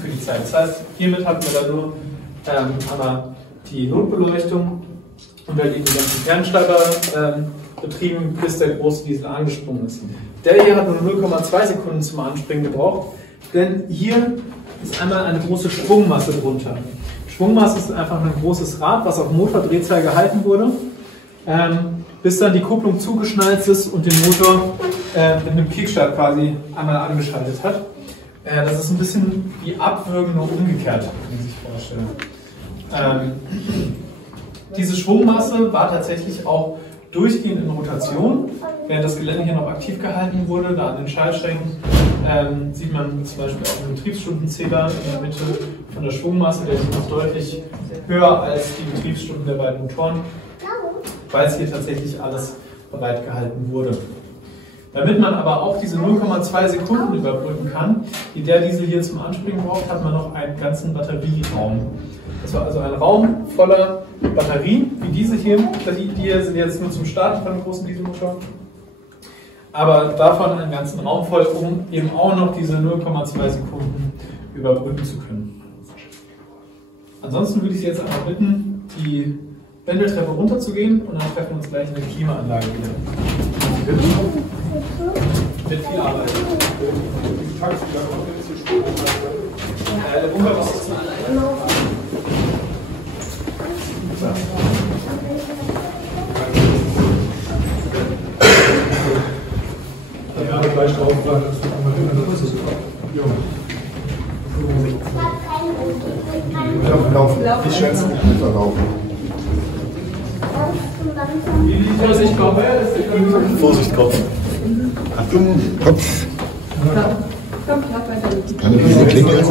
für die Zeit. Das heißt, hiermit hatten wir dann nur einmal die Notbeleuchtung und dann eben die ganzen Fernschreiber betrieben, bis der große Diesel angesprungen ist. Der hier hat nur 0,2 Sekunden zum Anspringen gebraucht, denn hier ist einmal eine große Schwungmasse drunter. Schwungmasse ist einfach ein großes Rad, was auf Motordrehzahl gehalten wurde, bis dann die Kupplung zugeschnallt ist und den Motor mit einem Kickstart quasi einmal angeschaltet hat. Das ist ein bisschen wie Abwürgen, nur umgekehrt, kann man sich vorstellen. Diese Schwungmasse war tatsächlich auch durchgehend in Rotation, während das Gelände hier noch aktiv gehalten wurde. Da an den Schaltschränken sieht man zum Beispiel auch einen Betriebsstundenzähler in der Mitte von der Schwungmasse, der ist noch deutlich höher als die Betriebsstunden der beiden Motoren, weil es hier tatsächlich alles bereitgehalten wurde. Damit man aber auch diese 0,2 Sekunden überbrücken kann, die der Diesel hier zum Anspringen braucht, hat man noch einen ganzen Batterieraum. Das war also ein Raum voller Batterien, wie diese hier. Die hier sind jetzt nur zum Starten von einem großen Dieselmotor. Aber davon einen ganzen Raum voll, um eben auch noch diese 0,2 Sekunden überbrücken zu können. Ansonsten würde ich Sie jetzt einmal bitten, die Wendeltreppe runterzugehen und dann treffen wir uns gleich in der Klimaanlage wieder. Mit viel Arbeit. Der Bunker ist zum alleine. Ja, gleich drauf war, das wird einmal hin, das ist Laufen. Ich schätze, ich will laufen. Vorsicht, Kopf. Vorsicht, Kopf. Achtung, Kopf. Kann ich diese Klinge? Das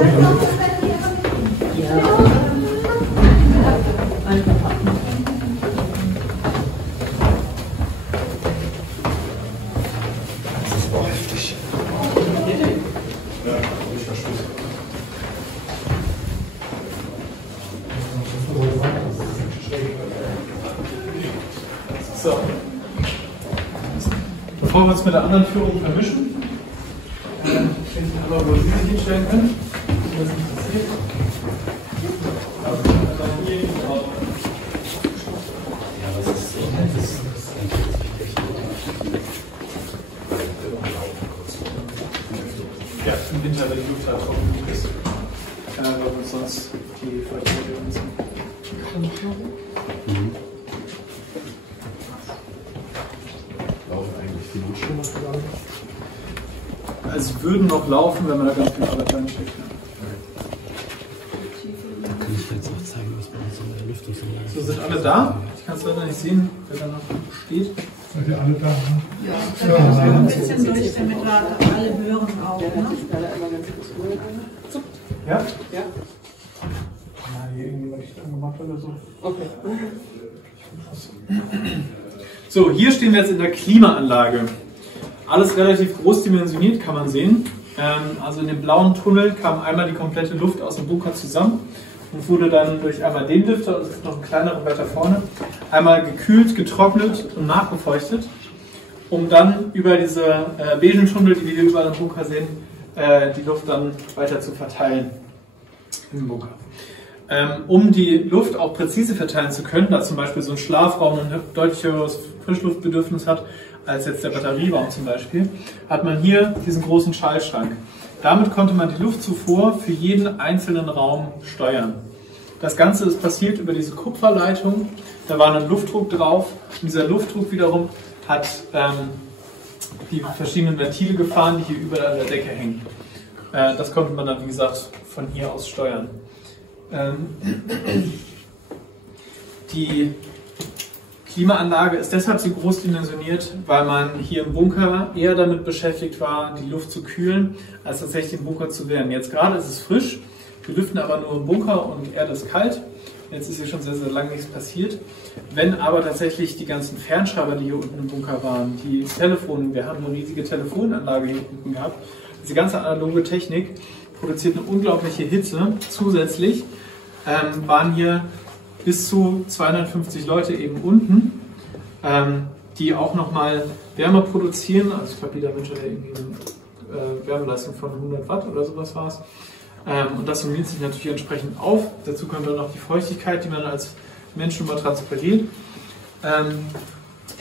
war heftig. Ja, ich verstehe. So. Bevor wir uns mit der anderen Führung vermischen, ich einmal, wo Sie sich hinstellen können, was nicht passiert. Ja, im Winter, wenn die Luft halt trocken ist, weil wir sonst die Feuchtigkeit anziehen. Laufen eigentlich die Notstrommaterialien? Also würden noch laufen, wenn man da ganz viel Arbeit reinsteckt. Kann ich jetzt auch zeigen, was bei uns in der Lüftungsanlage ist? So, sind alle da? Ich kann es leider nicht sehen, wer da noch steht. Seid ihr alle da? Ne? Ja, da können wir ein bisschen durch, damit wir alle hören auch. Ne? Ja? Ja. Na, hier irgendwie was ich angemacht oder so. Okay. So, hier stehen wir jetzt in der Klimaanlage. Alles relativ groß dimensioniert, kann man sehen. Also in dem blauen Tunnel kam einmal die komplette Luft aus dem Bunker zusammen und wurde dann durch einmal den Lüfter, und es ist noch ein kleinerer weiter vorne, einmal gekühlt, getrocknet und nachbefeuchtet, um dann über diese beigen Tunnel, die wir hier überall im Bunker sehen, die Luft dann weiter zu verteilen im Bunker. Um die Luft auch präzise verteilen zu können, da zum Beispiel so ein Schlafraum ein deutlich höheres Frischluftbedürfnis hat, als jetzt der Batterieraum zum Beispiel, hat man hier diesen großen Schaltschrank. Damit konnte man die Luftzufuhr für jeden einzelnen Raum steuern. Das Ganze ist passiert über diese Kupferleitung, da war ein Luftdruck drauf und dieser Luftdruck wiederum hat die verschiedenen Ventile gefahren, die hier überall an der Decke hängen. Das konnte man dann, wie gesagt, von hier aus steuern. Die Klimaanlage ist deshalb so groß dimensioniert, weil man hier im Bunker eher damit beschäftigt war, die Luft zu kühlen, als tatsächlich den Bunker zu wärmen. Jetzt gerade ist es frisch, wir lüften aber nur im Bunker und Erde ist kalt. Jetzt ist hier schon sehr, sehr lange nichts passiert. Wenn aber tatsächlich die ganzen Fernschreiber, die hier unten im Bunker waren, die Telefone, wir haben eine riesige Telefonanlage hier unten gehabt, diese ganze analoge Technik produziert eine unglaubliche Hitze. Zusätzlich waren hier bis zu 250 Leute eben unten, die auch nochmal Wärme produzieren. Also ich glaube, jeder Mensch hat ja irgendwie eine Wärmeleistung von 100 Watt oder sowas war es. Und das summiert sich natürlich entsprechend auf. Dazu kommt dann noch die Feuchtigkeit, die man als Mensch schon mal transportiert.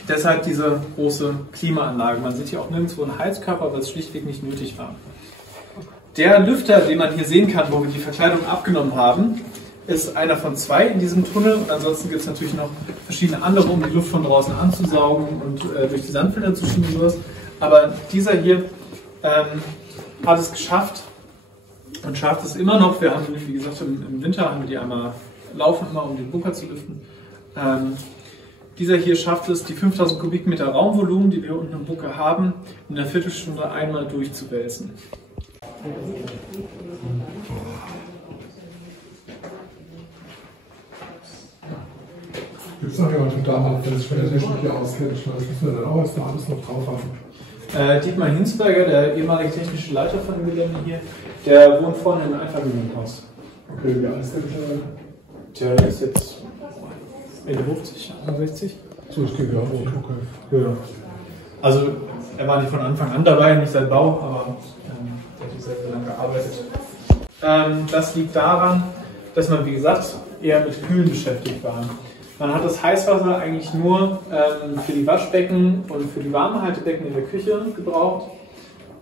Deshalb diese große Klimaanlage. Man sieht hier auch nirgendwo einen Heizkörper, weil es schlichtweg nicht nötig war. Der Lüfter, den man hier sehen kann, wo wir die Verkleidung abgenommen haben, ist einer von 2 in diesem Tunnel. Und ansonsten gibt es natürlich noch verschiedene andere, um die Luft von draußen anzusaugen und durch die Sandfilter zu schieben und sowas. Aber dieser hier hat es geschafft und schafft es immer noch. Wir haben, wie gesagt, im Winter haben wir die einmal laufen, immer um den Bunker zu lüften. Dieser hier schafft es, die 5000 Kubikmeter Raumvolumen, die wir unten im Bunker haben, in einer Viertelstunde einmal durchzuwälzen. Gibt es noch jemanden da, der sich nicht hier auskennt? Das müssen wir dann auch erstmal alles noch drauf haben. Dietmar Hinsberger, der ehemalige technische Leiter von dem Gelände hier, der wohnt vorne im Einfamilienhaus. Okay, wie alt ist der mittlerweile? Der ist jetzt Ende 50, 61. So, das geht ja auch gut, okay. Ja. Also, er war nicht von Anfang an dabei, nicht seit Bau, aber der hat sehr, sehr lange gearbeitet. Das liegt daran, dass man, wie gesagt, eher mit Kühlen beschäftigt war. Man hat das Heißwasser eigentlich nur für die Waschbecken und für die Warmhaltebecken in der Küche gebraucht.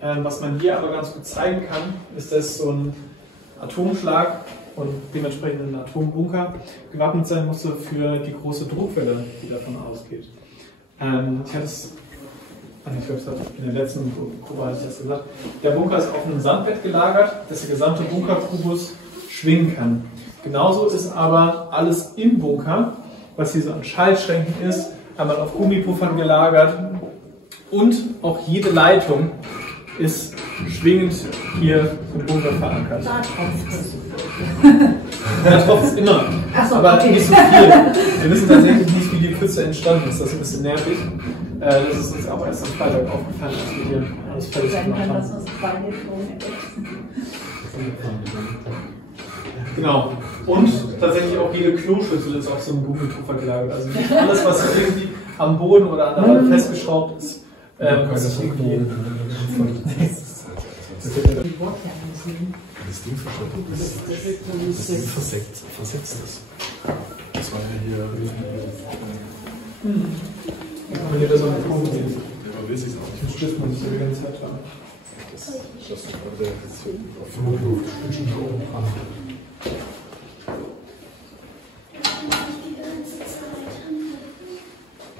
Was man hier aber ganz gut zeigen kann, ist, dass so ein Atomschlag und dementsprechend ein Atombunker gewappnet sein musste für die große Druckwelle, die davon ausgeht. Ich hatte es, ich glaube, in der letzten Probe hatte ich das gesagt, der Bunker ist auf einem Sandbett gelagert, dass der gesamte Bunkerkubus schwingen kann. Genauso ist aber alles im Bunker, was hier so an Schaltschränken ist, einmal auf Gummipuffern gelagert und auch jede Leitung ist schwingend hier im Bunker verankert. Da tropft es immer, aber nicht so viel. Wir wissen tatsächlich nicht, wie die Pfütze entstanden ist. Das ist ein bisschen nervig. Das ist uns auch erst am Freitag aufgefallen, als wir hier alles fertig gemacht haben. Genau. Und tatsächlich auch jede Kloschüssel ist auf so einem Gummipuffer gelagert. Also nicht alles, was irgendwie am Boden oder an der Wand festgeschraubt ist, muss irgendwie... Das Ding versetzt ist. Das war ja hier. Kann man hier so eine Probe sehen? Ja, man will sich auch Den Stift muss ich die ganze Zeit haben. Das gerade jetzt auf Flugluft, zwischen hier oben dran.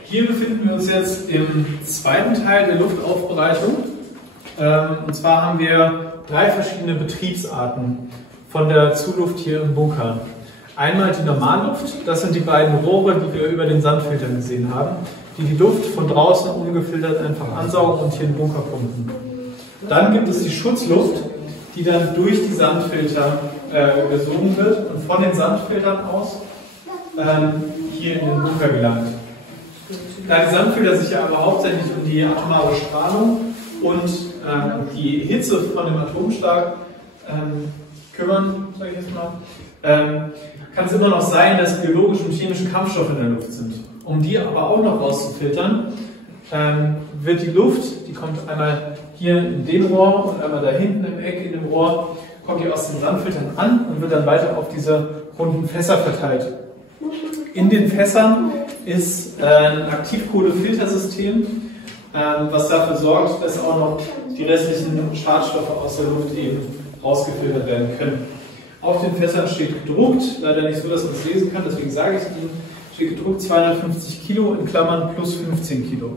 Hier befinden wir uns jetzt im zweiten Teil der Luftaufbereitung. Und zwar haben wir 3 verschiedene Betriebsarten von der Zuluft hier im Bunker. Einmal die Normalluft, das sind die beiden Rohre, die wir über den Sandfiltern gesehen haben, die die Luft von draußen ungefiltert einfach ansaugen und hier in den Bunker pumpen. Dann gibt es die Schutzluft, die dann durch die Sandfilter gesogen wird und von den Sandfiltern aus hier in den Bunker gelangt. Da die Sandfilter sich ja aber hauptsächlich um die atomare Strahlung und die Hitze von dem Atomschlag kümmern, sage ich jetzt mal, kann es immer noch sein, dass biologische und chemische Kampfstoffe in der Luft sind. Um die aber auch noch rauszufiltern, wird die Luft, die kommt einmal hier in dem Rohr und einmal da hinten im Eck in dem Rohr, kommt die aus den Sandfiltern an und wird dann weiter auf diese runden Fässer verteilt. In den Fässern ist ein Aktivkohlefiltersystem, was dafür sorgt, dass auch noch die restlichen Schadstoffe aus der Luft eben rausgefiltert werden können. Auf den Fässern steht gedruckt, leider nicht so, dass man es lesen kann, deswegen sage ich es Ihnen, steht gedruckt 250 Kilo in Klammern plus 15 Kilo.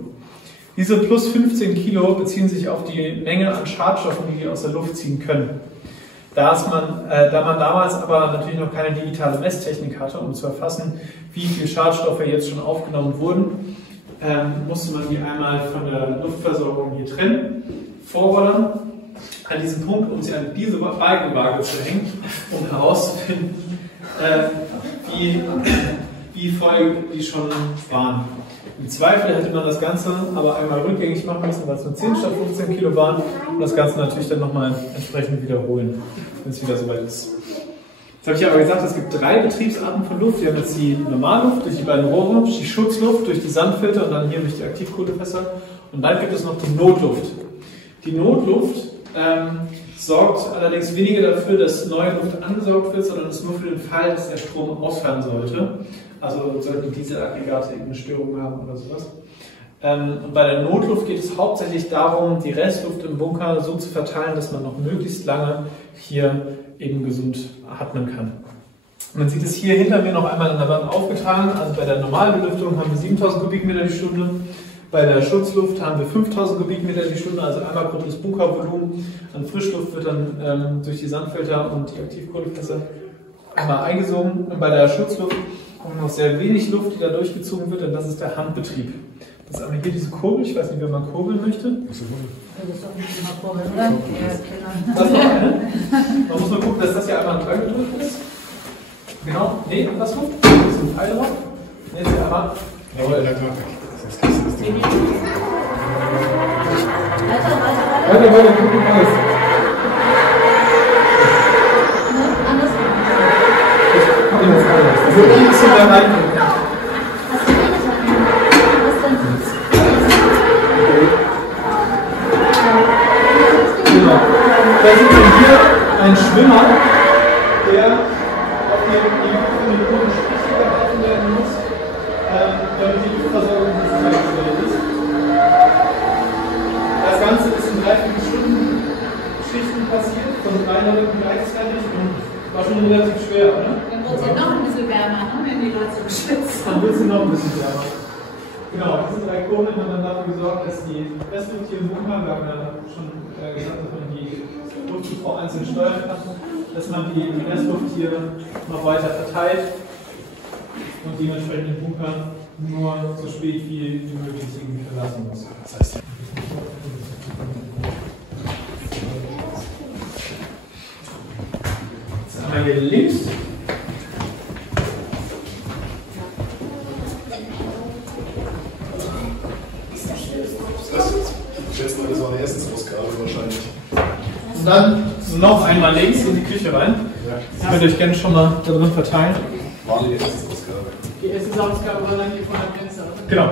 Diese plus 15 Kilo beziehen sich auf die Menge an Schadstoffen, die wir aus der Luft ziehen können. Da man damals aber natürlich noch keine digitale Messtechnik hatte, um zu erfassen, wie viele Schadstoffe jetzt schon aufgenommen wurden, musste man die einmal von der Luftversorgung hier trennen, vorrollern, an diesem Punkt, um sie an diese Balkenwaage zu hängen, um herauszufinden, wie voll die schon waren. Im Zweifel hätte man das Ganze aber einmal rückgängig machen müssen, weil es nur 10 statt 15 Kilo waren, und das Ganze natürlich dann nochmal entsprechend wiederholen, wenn es wieder soweit ist. Jetzt habe ich aber gesagt, es gibt 3 Betriebsarten von Luft. Wir haben jetzt die Normalluft durch die beiden Rohre, die Schutzluft durch die Sandfilter und dann hier durch die Aktivkohlefässer. Und dann gibt es noch die Notluft. Die Notluft sorgt allerdings weniger dafür, dass neue Luft angesaugt wird, sondern ist nur für den Fall, dass der Strom ausfallen sollte. Also sollten die Dieselaggregate irgendeine Störung haben oder sowas. Und bei der Notluft geht es hauptsächlich darum, die Restluft im Bunker so zu verteilen, dass man noch möglichst lange hier eben gesund atmen kann. Man sieht es hier hinter mir noch einmal an der Wand aufgetragen. Also bei der Normalbelüftung haben wir 7000 Kubikmeter die Stunde. Bei der Schutzluft haben wir 5000 Kubikmeter die Stunde, also einmal das Bunkervolumen. An Frischluft wird dann durch die Sandfilter und die Aktivkohlefässer einmal eingesogen. Und bei der Schutzluft haben wir noch sehr wenig Luft, die da durchgezogen wird, und das ist der Handbetrieb. Das ist einmal hier diese Kurbel, ich weiß nicht, wer man kurbeln möchte. Das ist doch nicht immer Kurbel, oder? Ja, genau. Das noch eine. Man muss nur gucken, dass das hier einmal dran gedrückt ist. Genau, nee, andersrum. Das ist ein Pfeil drauf. Jetzt hier einmal. Jawohl. Weiter, gucken, alles. Andersrum. Ich gucke jetzt alles. Also ein bisschen mehr rein. Genau. Da sieht man hier einen Schwimmer, der auf die roten Striche gehalten werden muss, damit die Luftversorgung nicht sichergestellt ist. Das Ganze ist in 3-4 Stunden Schichten passiert, von 3 Leuten gleichzeitig, und war schon relativ schwer, oder? Dann wird es ja noch ein bisschen wärmer, ne, wenn die Leute so geschwitzt Dann wird sie noch ein bisschen wärmer. Genau, diese 3 Kurbeln haben dann dafür gesorgt, dass die Restluft hier im Bunker, wir haben ja schon gesagt, dass man die Luftzufuhr einzeln steuern kann, dass man die Restluft hier noch weiter verteilt und dementsprechend den Bunker nur so spät wie möglich irgendwie verlassen muss. Das heißt, jetzt einmal hier links. Das war die Essensausgabe wahrscheinlich. Und dann noch einmal links in die Küche rein. Das könnt ihr euch gerne schon mal da drin verteilen. War die Essensausgabe. Die Essensausgabe war dann hier vor der Grenze, oder? Genau.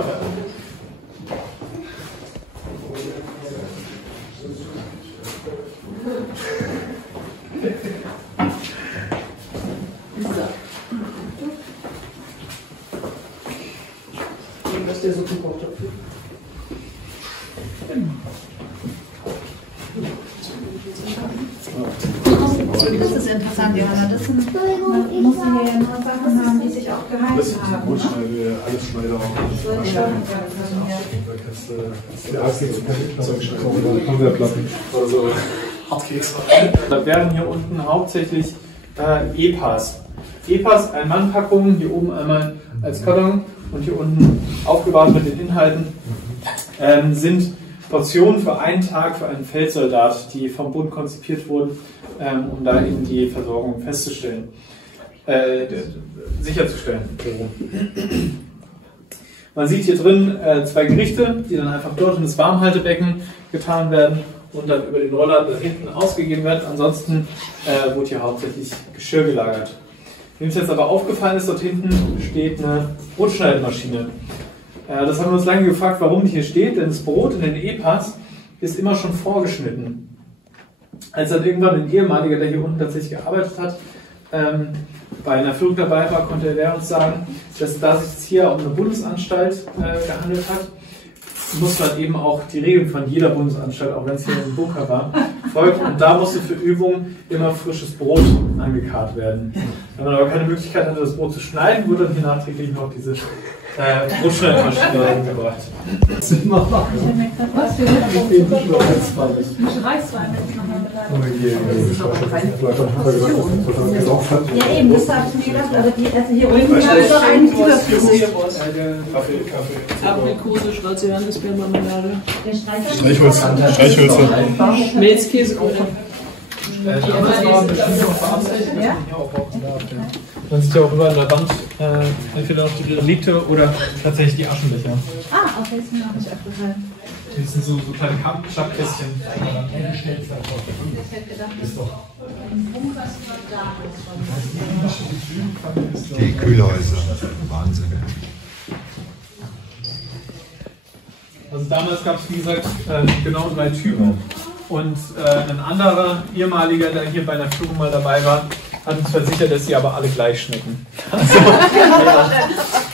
Was der so gebraucht hat. Das ist interessant, Johanna. Das muss man ja nur Sachen haben, die sich auch gehalten Das ist haben. Brotschneide, alles Schneider. Also hart geht's. Da werden hier unten hauptsächlich EPAs. EPAs, Ein-Mann-Packungen, hier oben einmal als Karton und hier unten aufgebaut mit den Inhalten, sind Portionen für einen Tag für einen Feldsoldat, die vom Bund konzipiert wurden, um da eben die Versorgung festzustellen, sicherzustellen. Man sieht hier drin 2 Gerichte, die dann einfach dort in das Warmhaltebecken getan werden und dann über den Roller da hinten ausgegeben werden. Ansonsten wurde hier hauptsächlich Geschirr gelagert. Wem es jetzt aber aufgefallen ist, dort hinten steht eine Brotschneidemaschine. Das haben wir uns lange gefragt, warum die hier steht, denn das Brot in den EPAs ist immer schon vorgeschnitten. Als dann irgendwann ein ehemaliger, der hier unten tatsächlich gearbeitet hat, bei einer Führung dabei war, konnte er uns sagen, dass da sich jetzt hier um eine Bundesanstalt gehandelt hat, muss man eben auch die Regeln von jeder Bundesanstalt, auch wenn es hier im Bunker war, folgen. Und da musste für Übungen immer frisches Brot angekarrt werden. Wenn man aber keine Möglichkeit hatte, das Brot zu schneiden, wurde dann hier nachträglich noch diese Brotschneidmaschine eingebracht. Was für ein Reiswein jetzt nochmal mit. Ja eben, das habe ich mir gedacht, aber die, also hier unten ist doch eigentlich überflüssig. Kaffee. Aprikose, schwarze Johannisbeermarmelade. Streichhölzer. Schmelzkäse. Damals war bestimmt noch verabsichtigt, dass man hier auch rauchen darf. Man sieht ja auch überall an der Wand entweder noch die Relikte oder tatsächlich die Aschenbecher. Ah, okay, das habe ich abgefallen. Das sind so kleine Schatzkästchen. Die Kühlhäuser, Wahnsinn. Also damals gab es, wie gesagt, genau 3 Typen. Und ein anderer ehemaliger, der hier bei der Führung mal dabei war, hat uns versichert, dass sie aber alle gleich schmecken. Also,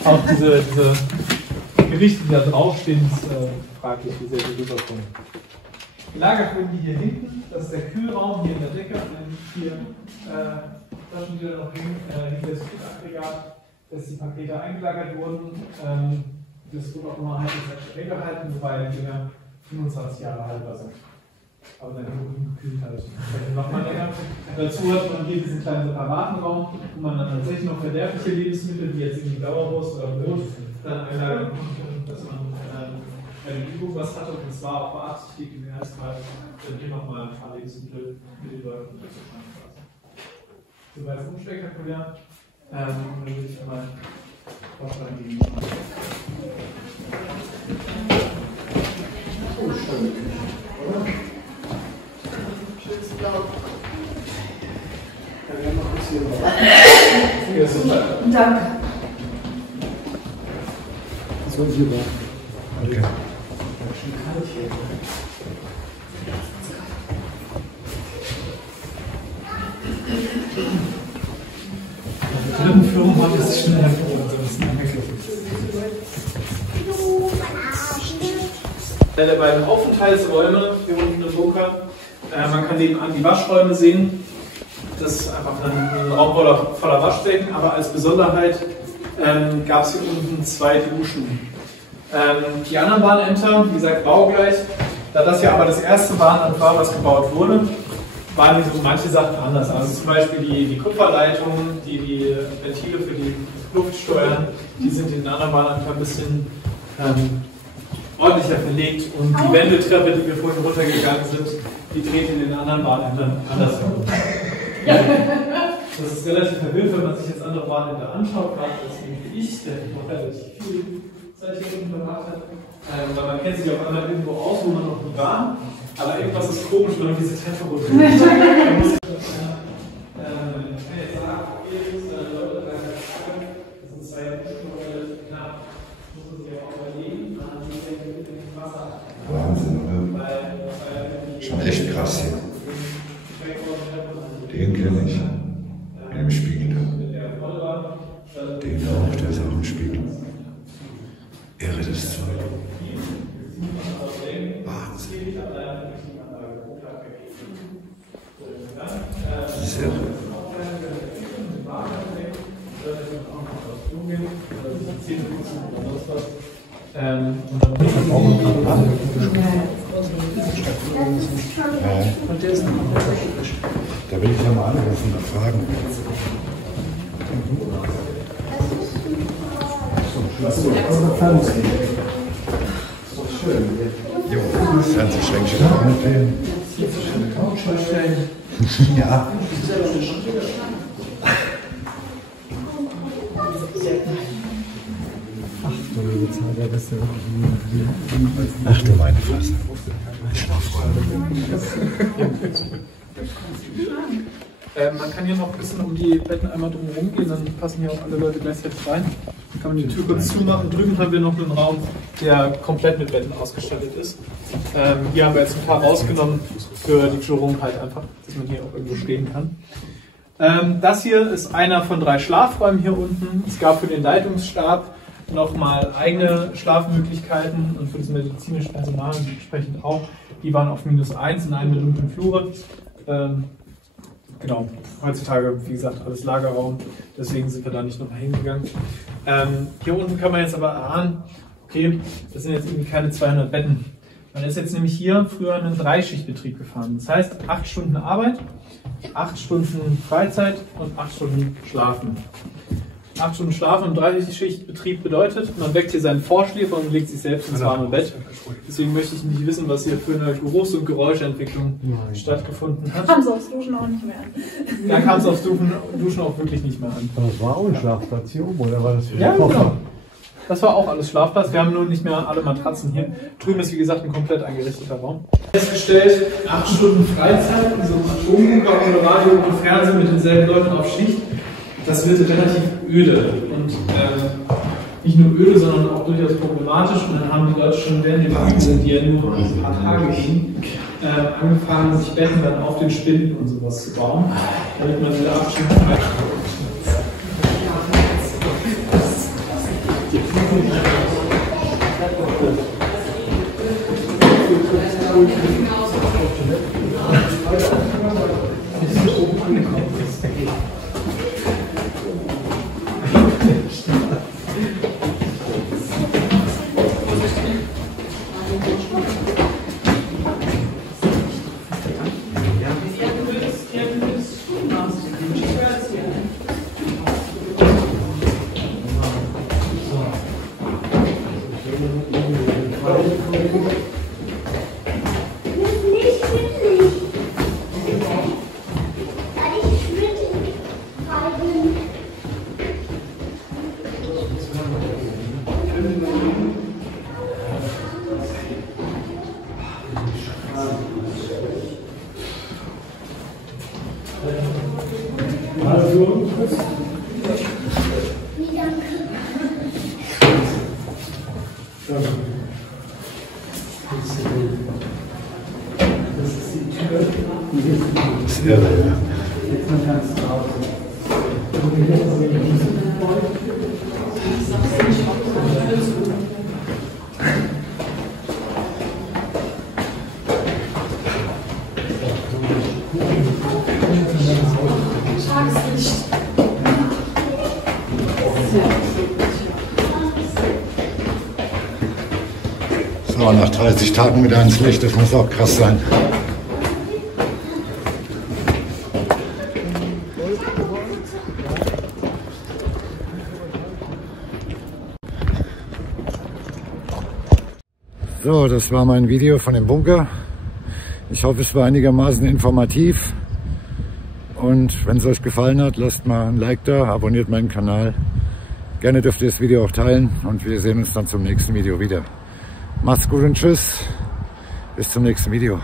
auch diese Gerichte, die da draufstehen, ist fraglich, wie sehr die rüberkommen. Gelagert wurden die hier hinten, das ist der Kühlraum hier in der Decke, hier Taschen, die da noch hängen, hinter das Kühlaggregat, dass die Pakete eingelagert wurden. Das wurde auch immer halbwegs gehalten, wobei die Dinger 25 Jahre haltbar sind. Aber dann gekühlt halt. Dann macht man länger. Dazu hat man hier diesen kleinen separaten Raum, wo man dann tatsächlich noch verderbliche Lebensmittel, wie jetzt irgendwie Dauerwurst oder Brot, dann einlagern konnte, dass man bei der Übung was hatte. Und das war auch beabsichtigt im ersten Mal, dann hier nochmal ein paar Lebensmittel mit den Leuten unterzubringen. Soweit unspektakulär. Dann würde ich einmal vorschlagen, die Danke. So super. Okay. Bei der dritten Führung haben wir es schnell hervorgehoben, sonst der beiden Aufenthaltsräume hier unten im Bunker. Man kann nebenan die Waschräume sehen. Das ist einfach ein Raum voller Waschbecken, aber als Besonderheit gab es hier unten 2 Duschen. Die anderen Bahnämter, wie gesagt, baugleich. Da das ja aber das erste Bahnamt war, was gebaut wurde, waren so manche Sachen anders. Also zum Beispiel die Kupferleitungen, die Ventile für die Luftsteuern, die sind in den anderen Bahnämtern ein bisschen ordentlicher verlegt und die Wendeltreppe, die wir vorhin runtergegangen sind, die dreht in den anderen Bahnämtern anders herum. Das ist relativ verwirrend, wenn man sich jetzt andere Bahnämter anschaut, gerade als wie ich, der noch relativ viel Zeit hier unten verbracht hat. Weil man kennt sich auf einmal irgendwo aus, wo man noch nie war, aber irgendwas ist komisch, wenn man diese Treppe runtergeht. Man muss jetzt sagen, okay, Leute, das sind 2 Stunden knapp, muss man sich auch überlegen, Wahnsinn, oder? Schon echt krass hier. Den kenne ich. In dem Spiegel da. Den auch, der ist auch im Spiegel. Irre das Zeug. Wahnsinn. Das ist irre. Da will ich ja mal anrufen und fragen. Jo, das Fernsehschränkchen auch mitnehmen. Ja. Ach du meine Fresse. Man kann hier noch ein bisschen um die Betten einmal drum herum gehen, dann passen hier auch alle Leute gleichzeitig rein. Dann kann man die Tür kurz zumachen. Drüben haben wir noch einen Raum, der komplett mit Betten ausgestattet ist. Hier haben wir jetzt ein paar rausgenommen für die Führung halt einfach, dass man hier auch irgendwo stehen kann. Das hier ist einer von 3 Schlafräumen hier unten. Es gab für den Leitungsstab nochmal eigene Schlafmöglichkeiten und für das medizinische Personal entsprechend auch. Die waren auf -1 in einem der dunklen Flure. genau, heutzutage, wie gesagt, alles Lagerraum, deswegen sind wir da nicht nochmal hingegangen. Hier unten kann man jetzt aber erahnen, okay, das sind jetzt irgendwie keine 200 Betten. Man ist jetzt nämlich hier früher in einen Dreischichtbetrieb gefahren. Das heißt, 8 Stunden Arbeit, 8 Stunden Freizeit und 8 Stunden Schlafen. 8 Stunden Schlafen im Dreischichtbetrieb bedeutet, man weckt hier seinen Vorschläfer und legt sich selbst ins warme Bett. Deswegen möchte ich nicht wissen, was hier für eine Geruchs- und Geräuschentwicklung stattgefunden hat. Kam es aufs Duschen auch nicht mehr an. Da kam es aufs Duschen auch wirklich nicht mehr an. Das war auch ein Schlafstation, oder war das für Ja, den Koffer? genau. Das war auch alles Schlafplatz. Wir haben nur nicht mehr alle Matratzen hier. Drüben ist wie gesagt ein komplett eingerichteter Raum. Festgestellt, 8 Stunden Freizeit in so einem Atombunker ohne Radio und Fernsehen mit denselben Leuten auf Schicht. Das wird relativ öde. Und nicht nur öde, sondern auch durchaus problematisch. Und dann haben die Leute schon während der Übungen sind, die ja nur ein paar Tage gingen, angefangen, sich Betten dann auf den Spinden und sowas zu bauen, damit man diese 8 Stunden Freizeit hat. Sehr irre. So, nach 30 Tagen wieder ins Licht, das muss auch krass sein. So, das war mein Video von dem Bunker. Ich hoffe, es war einigermaßen informativ. Und wenn es euch gefallen hat, lasst mal ein Like da, abonniert meinen Kanal. Gerne dürft ihr das Video auch teilen und wir sehen uns dann zum nächsten Video wieder. Macht's gut und tschüss. Bis zum nächsten Video.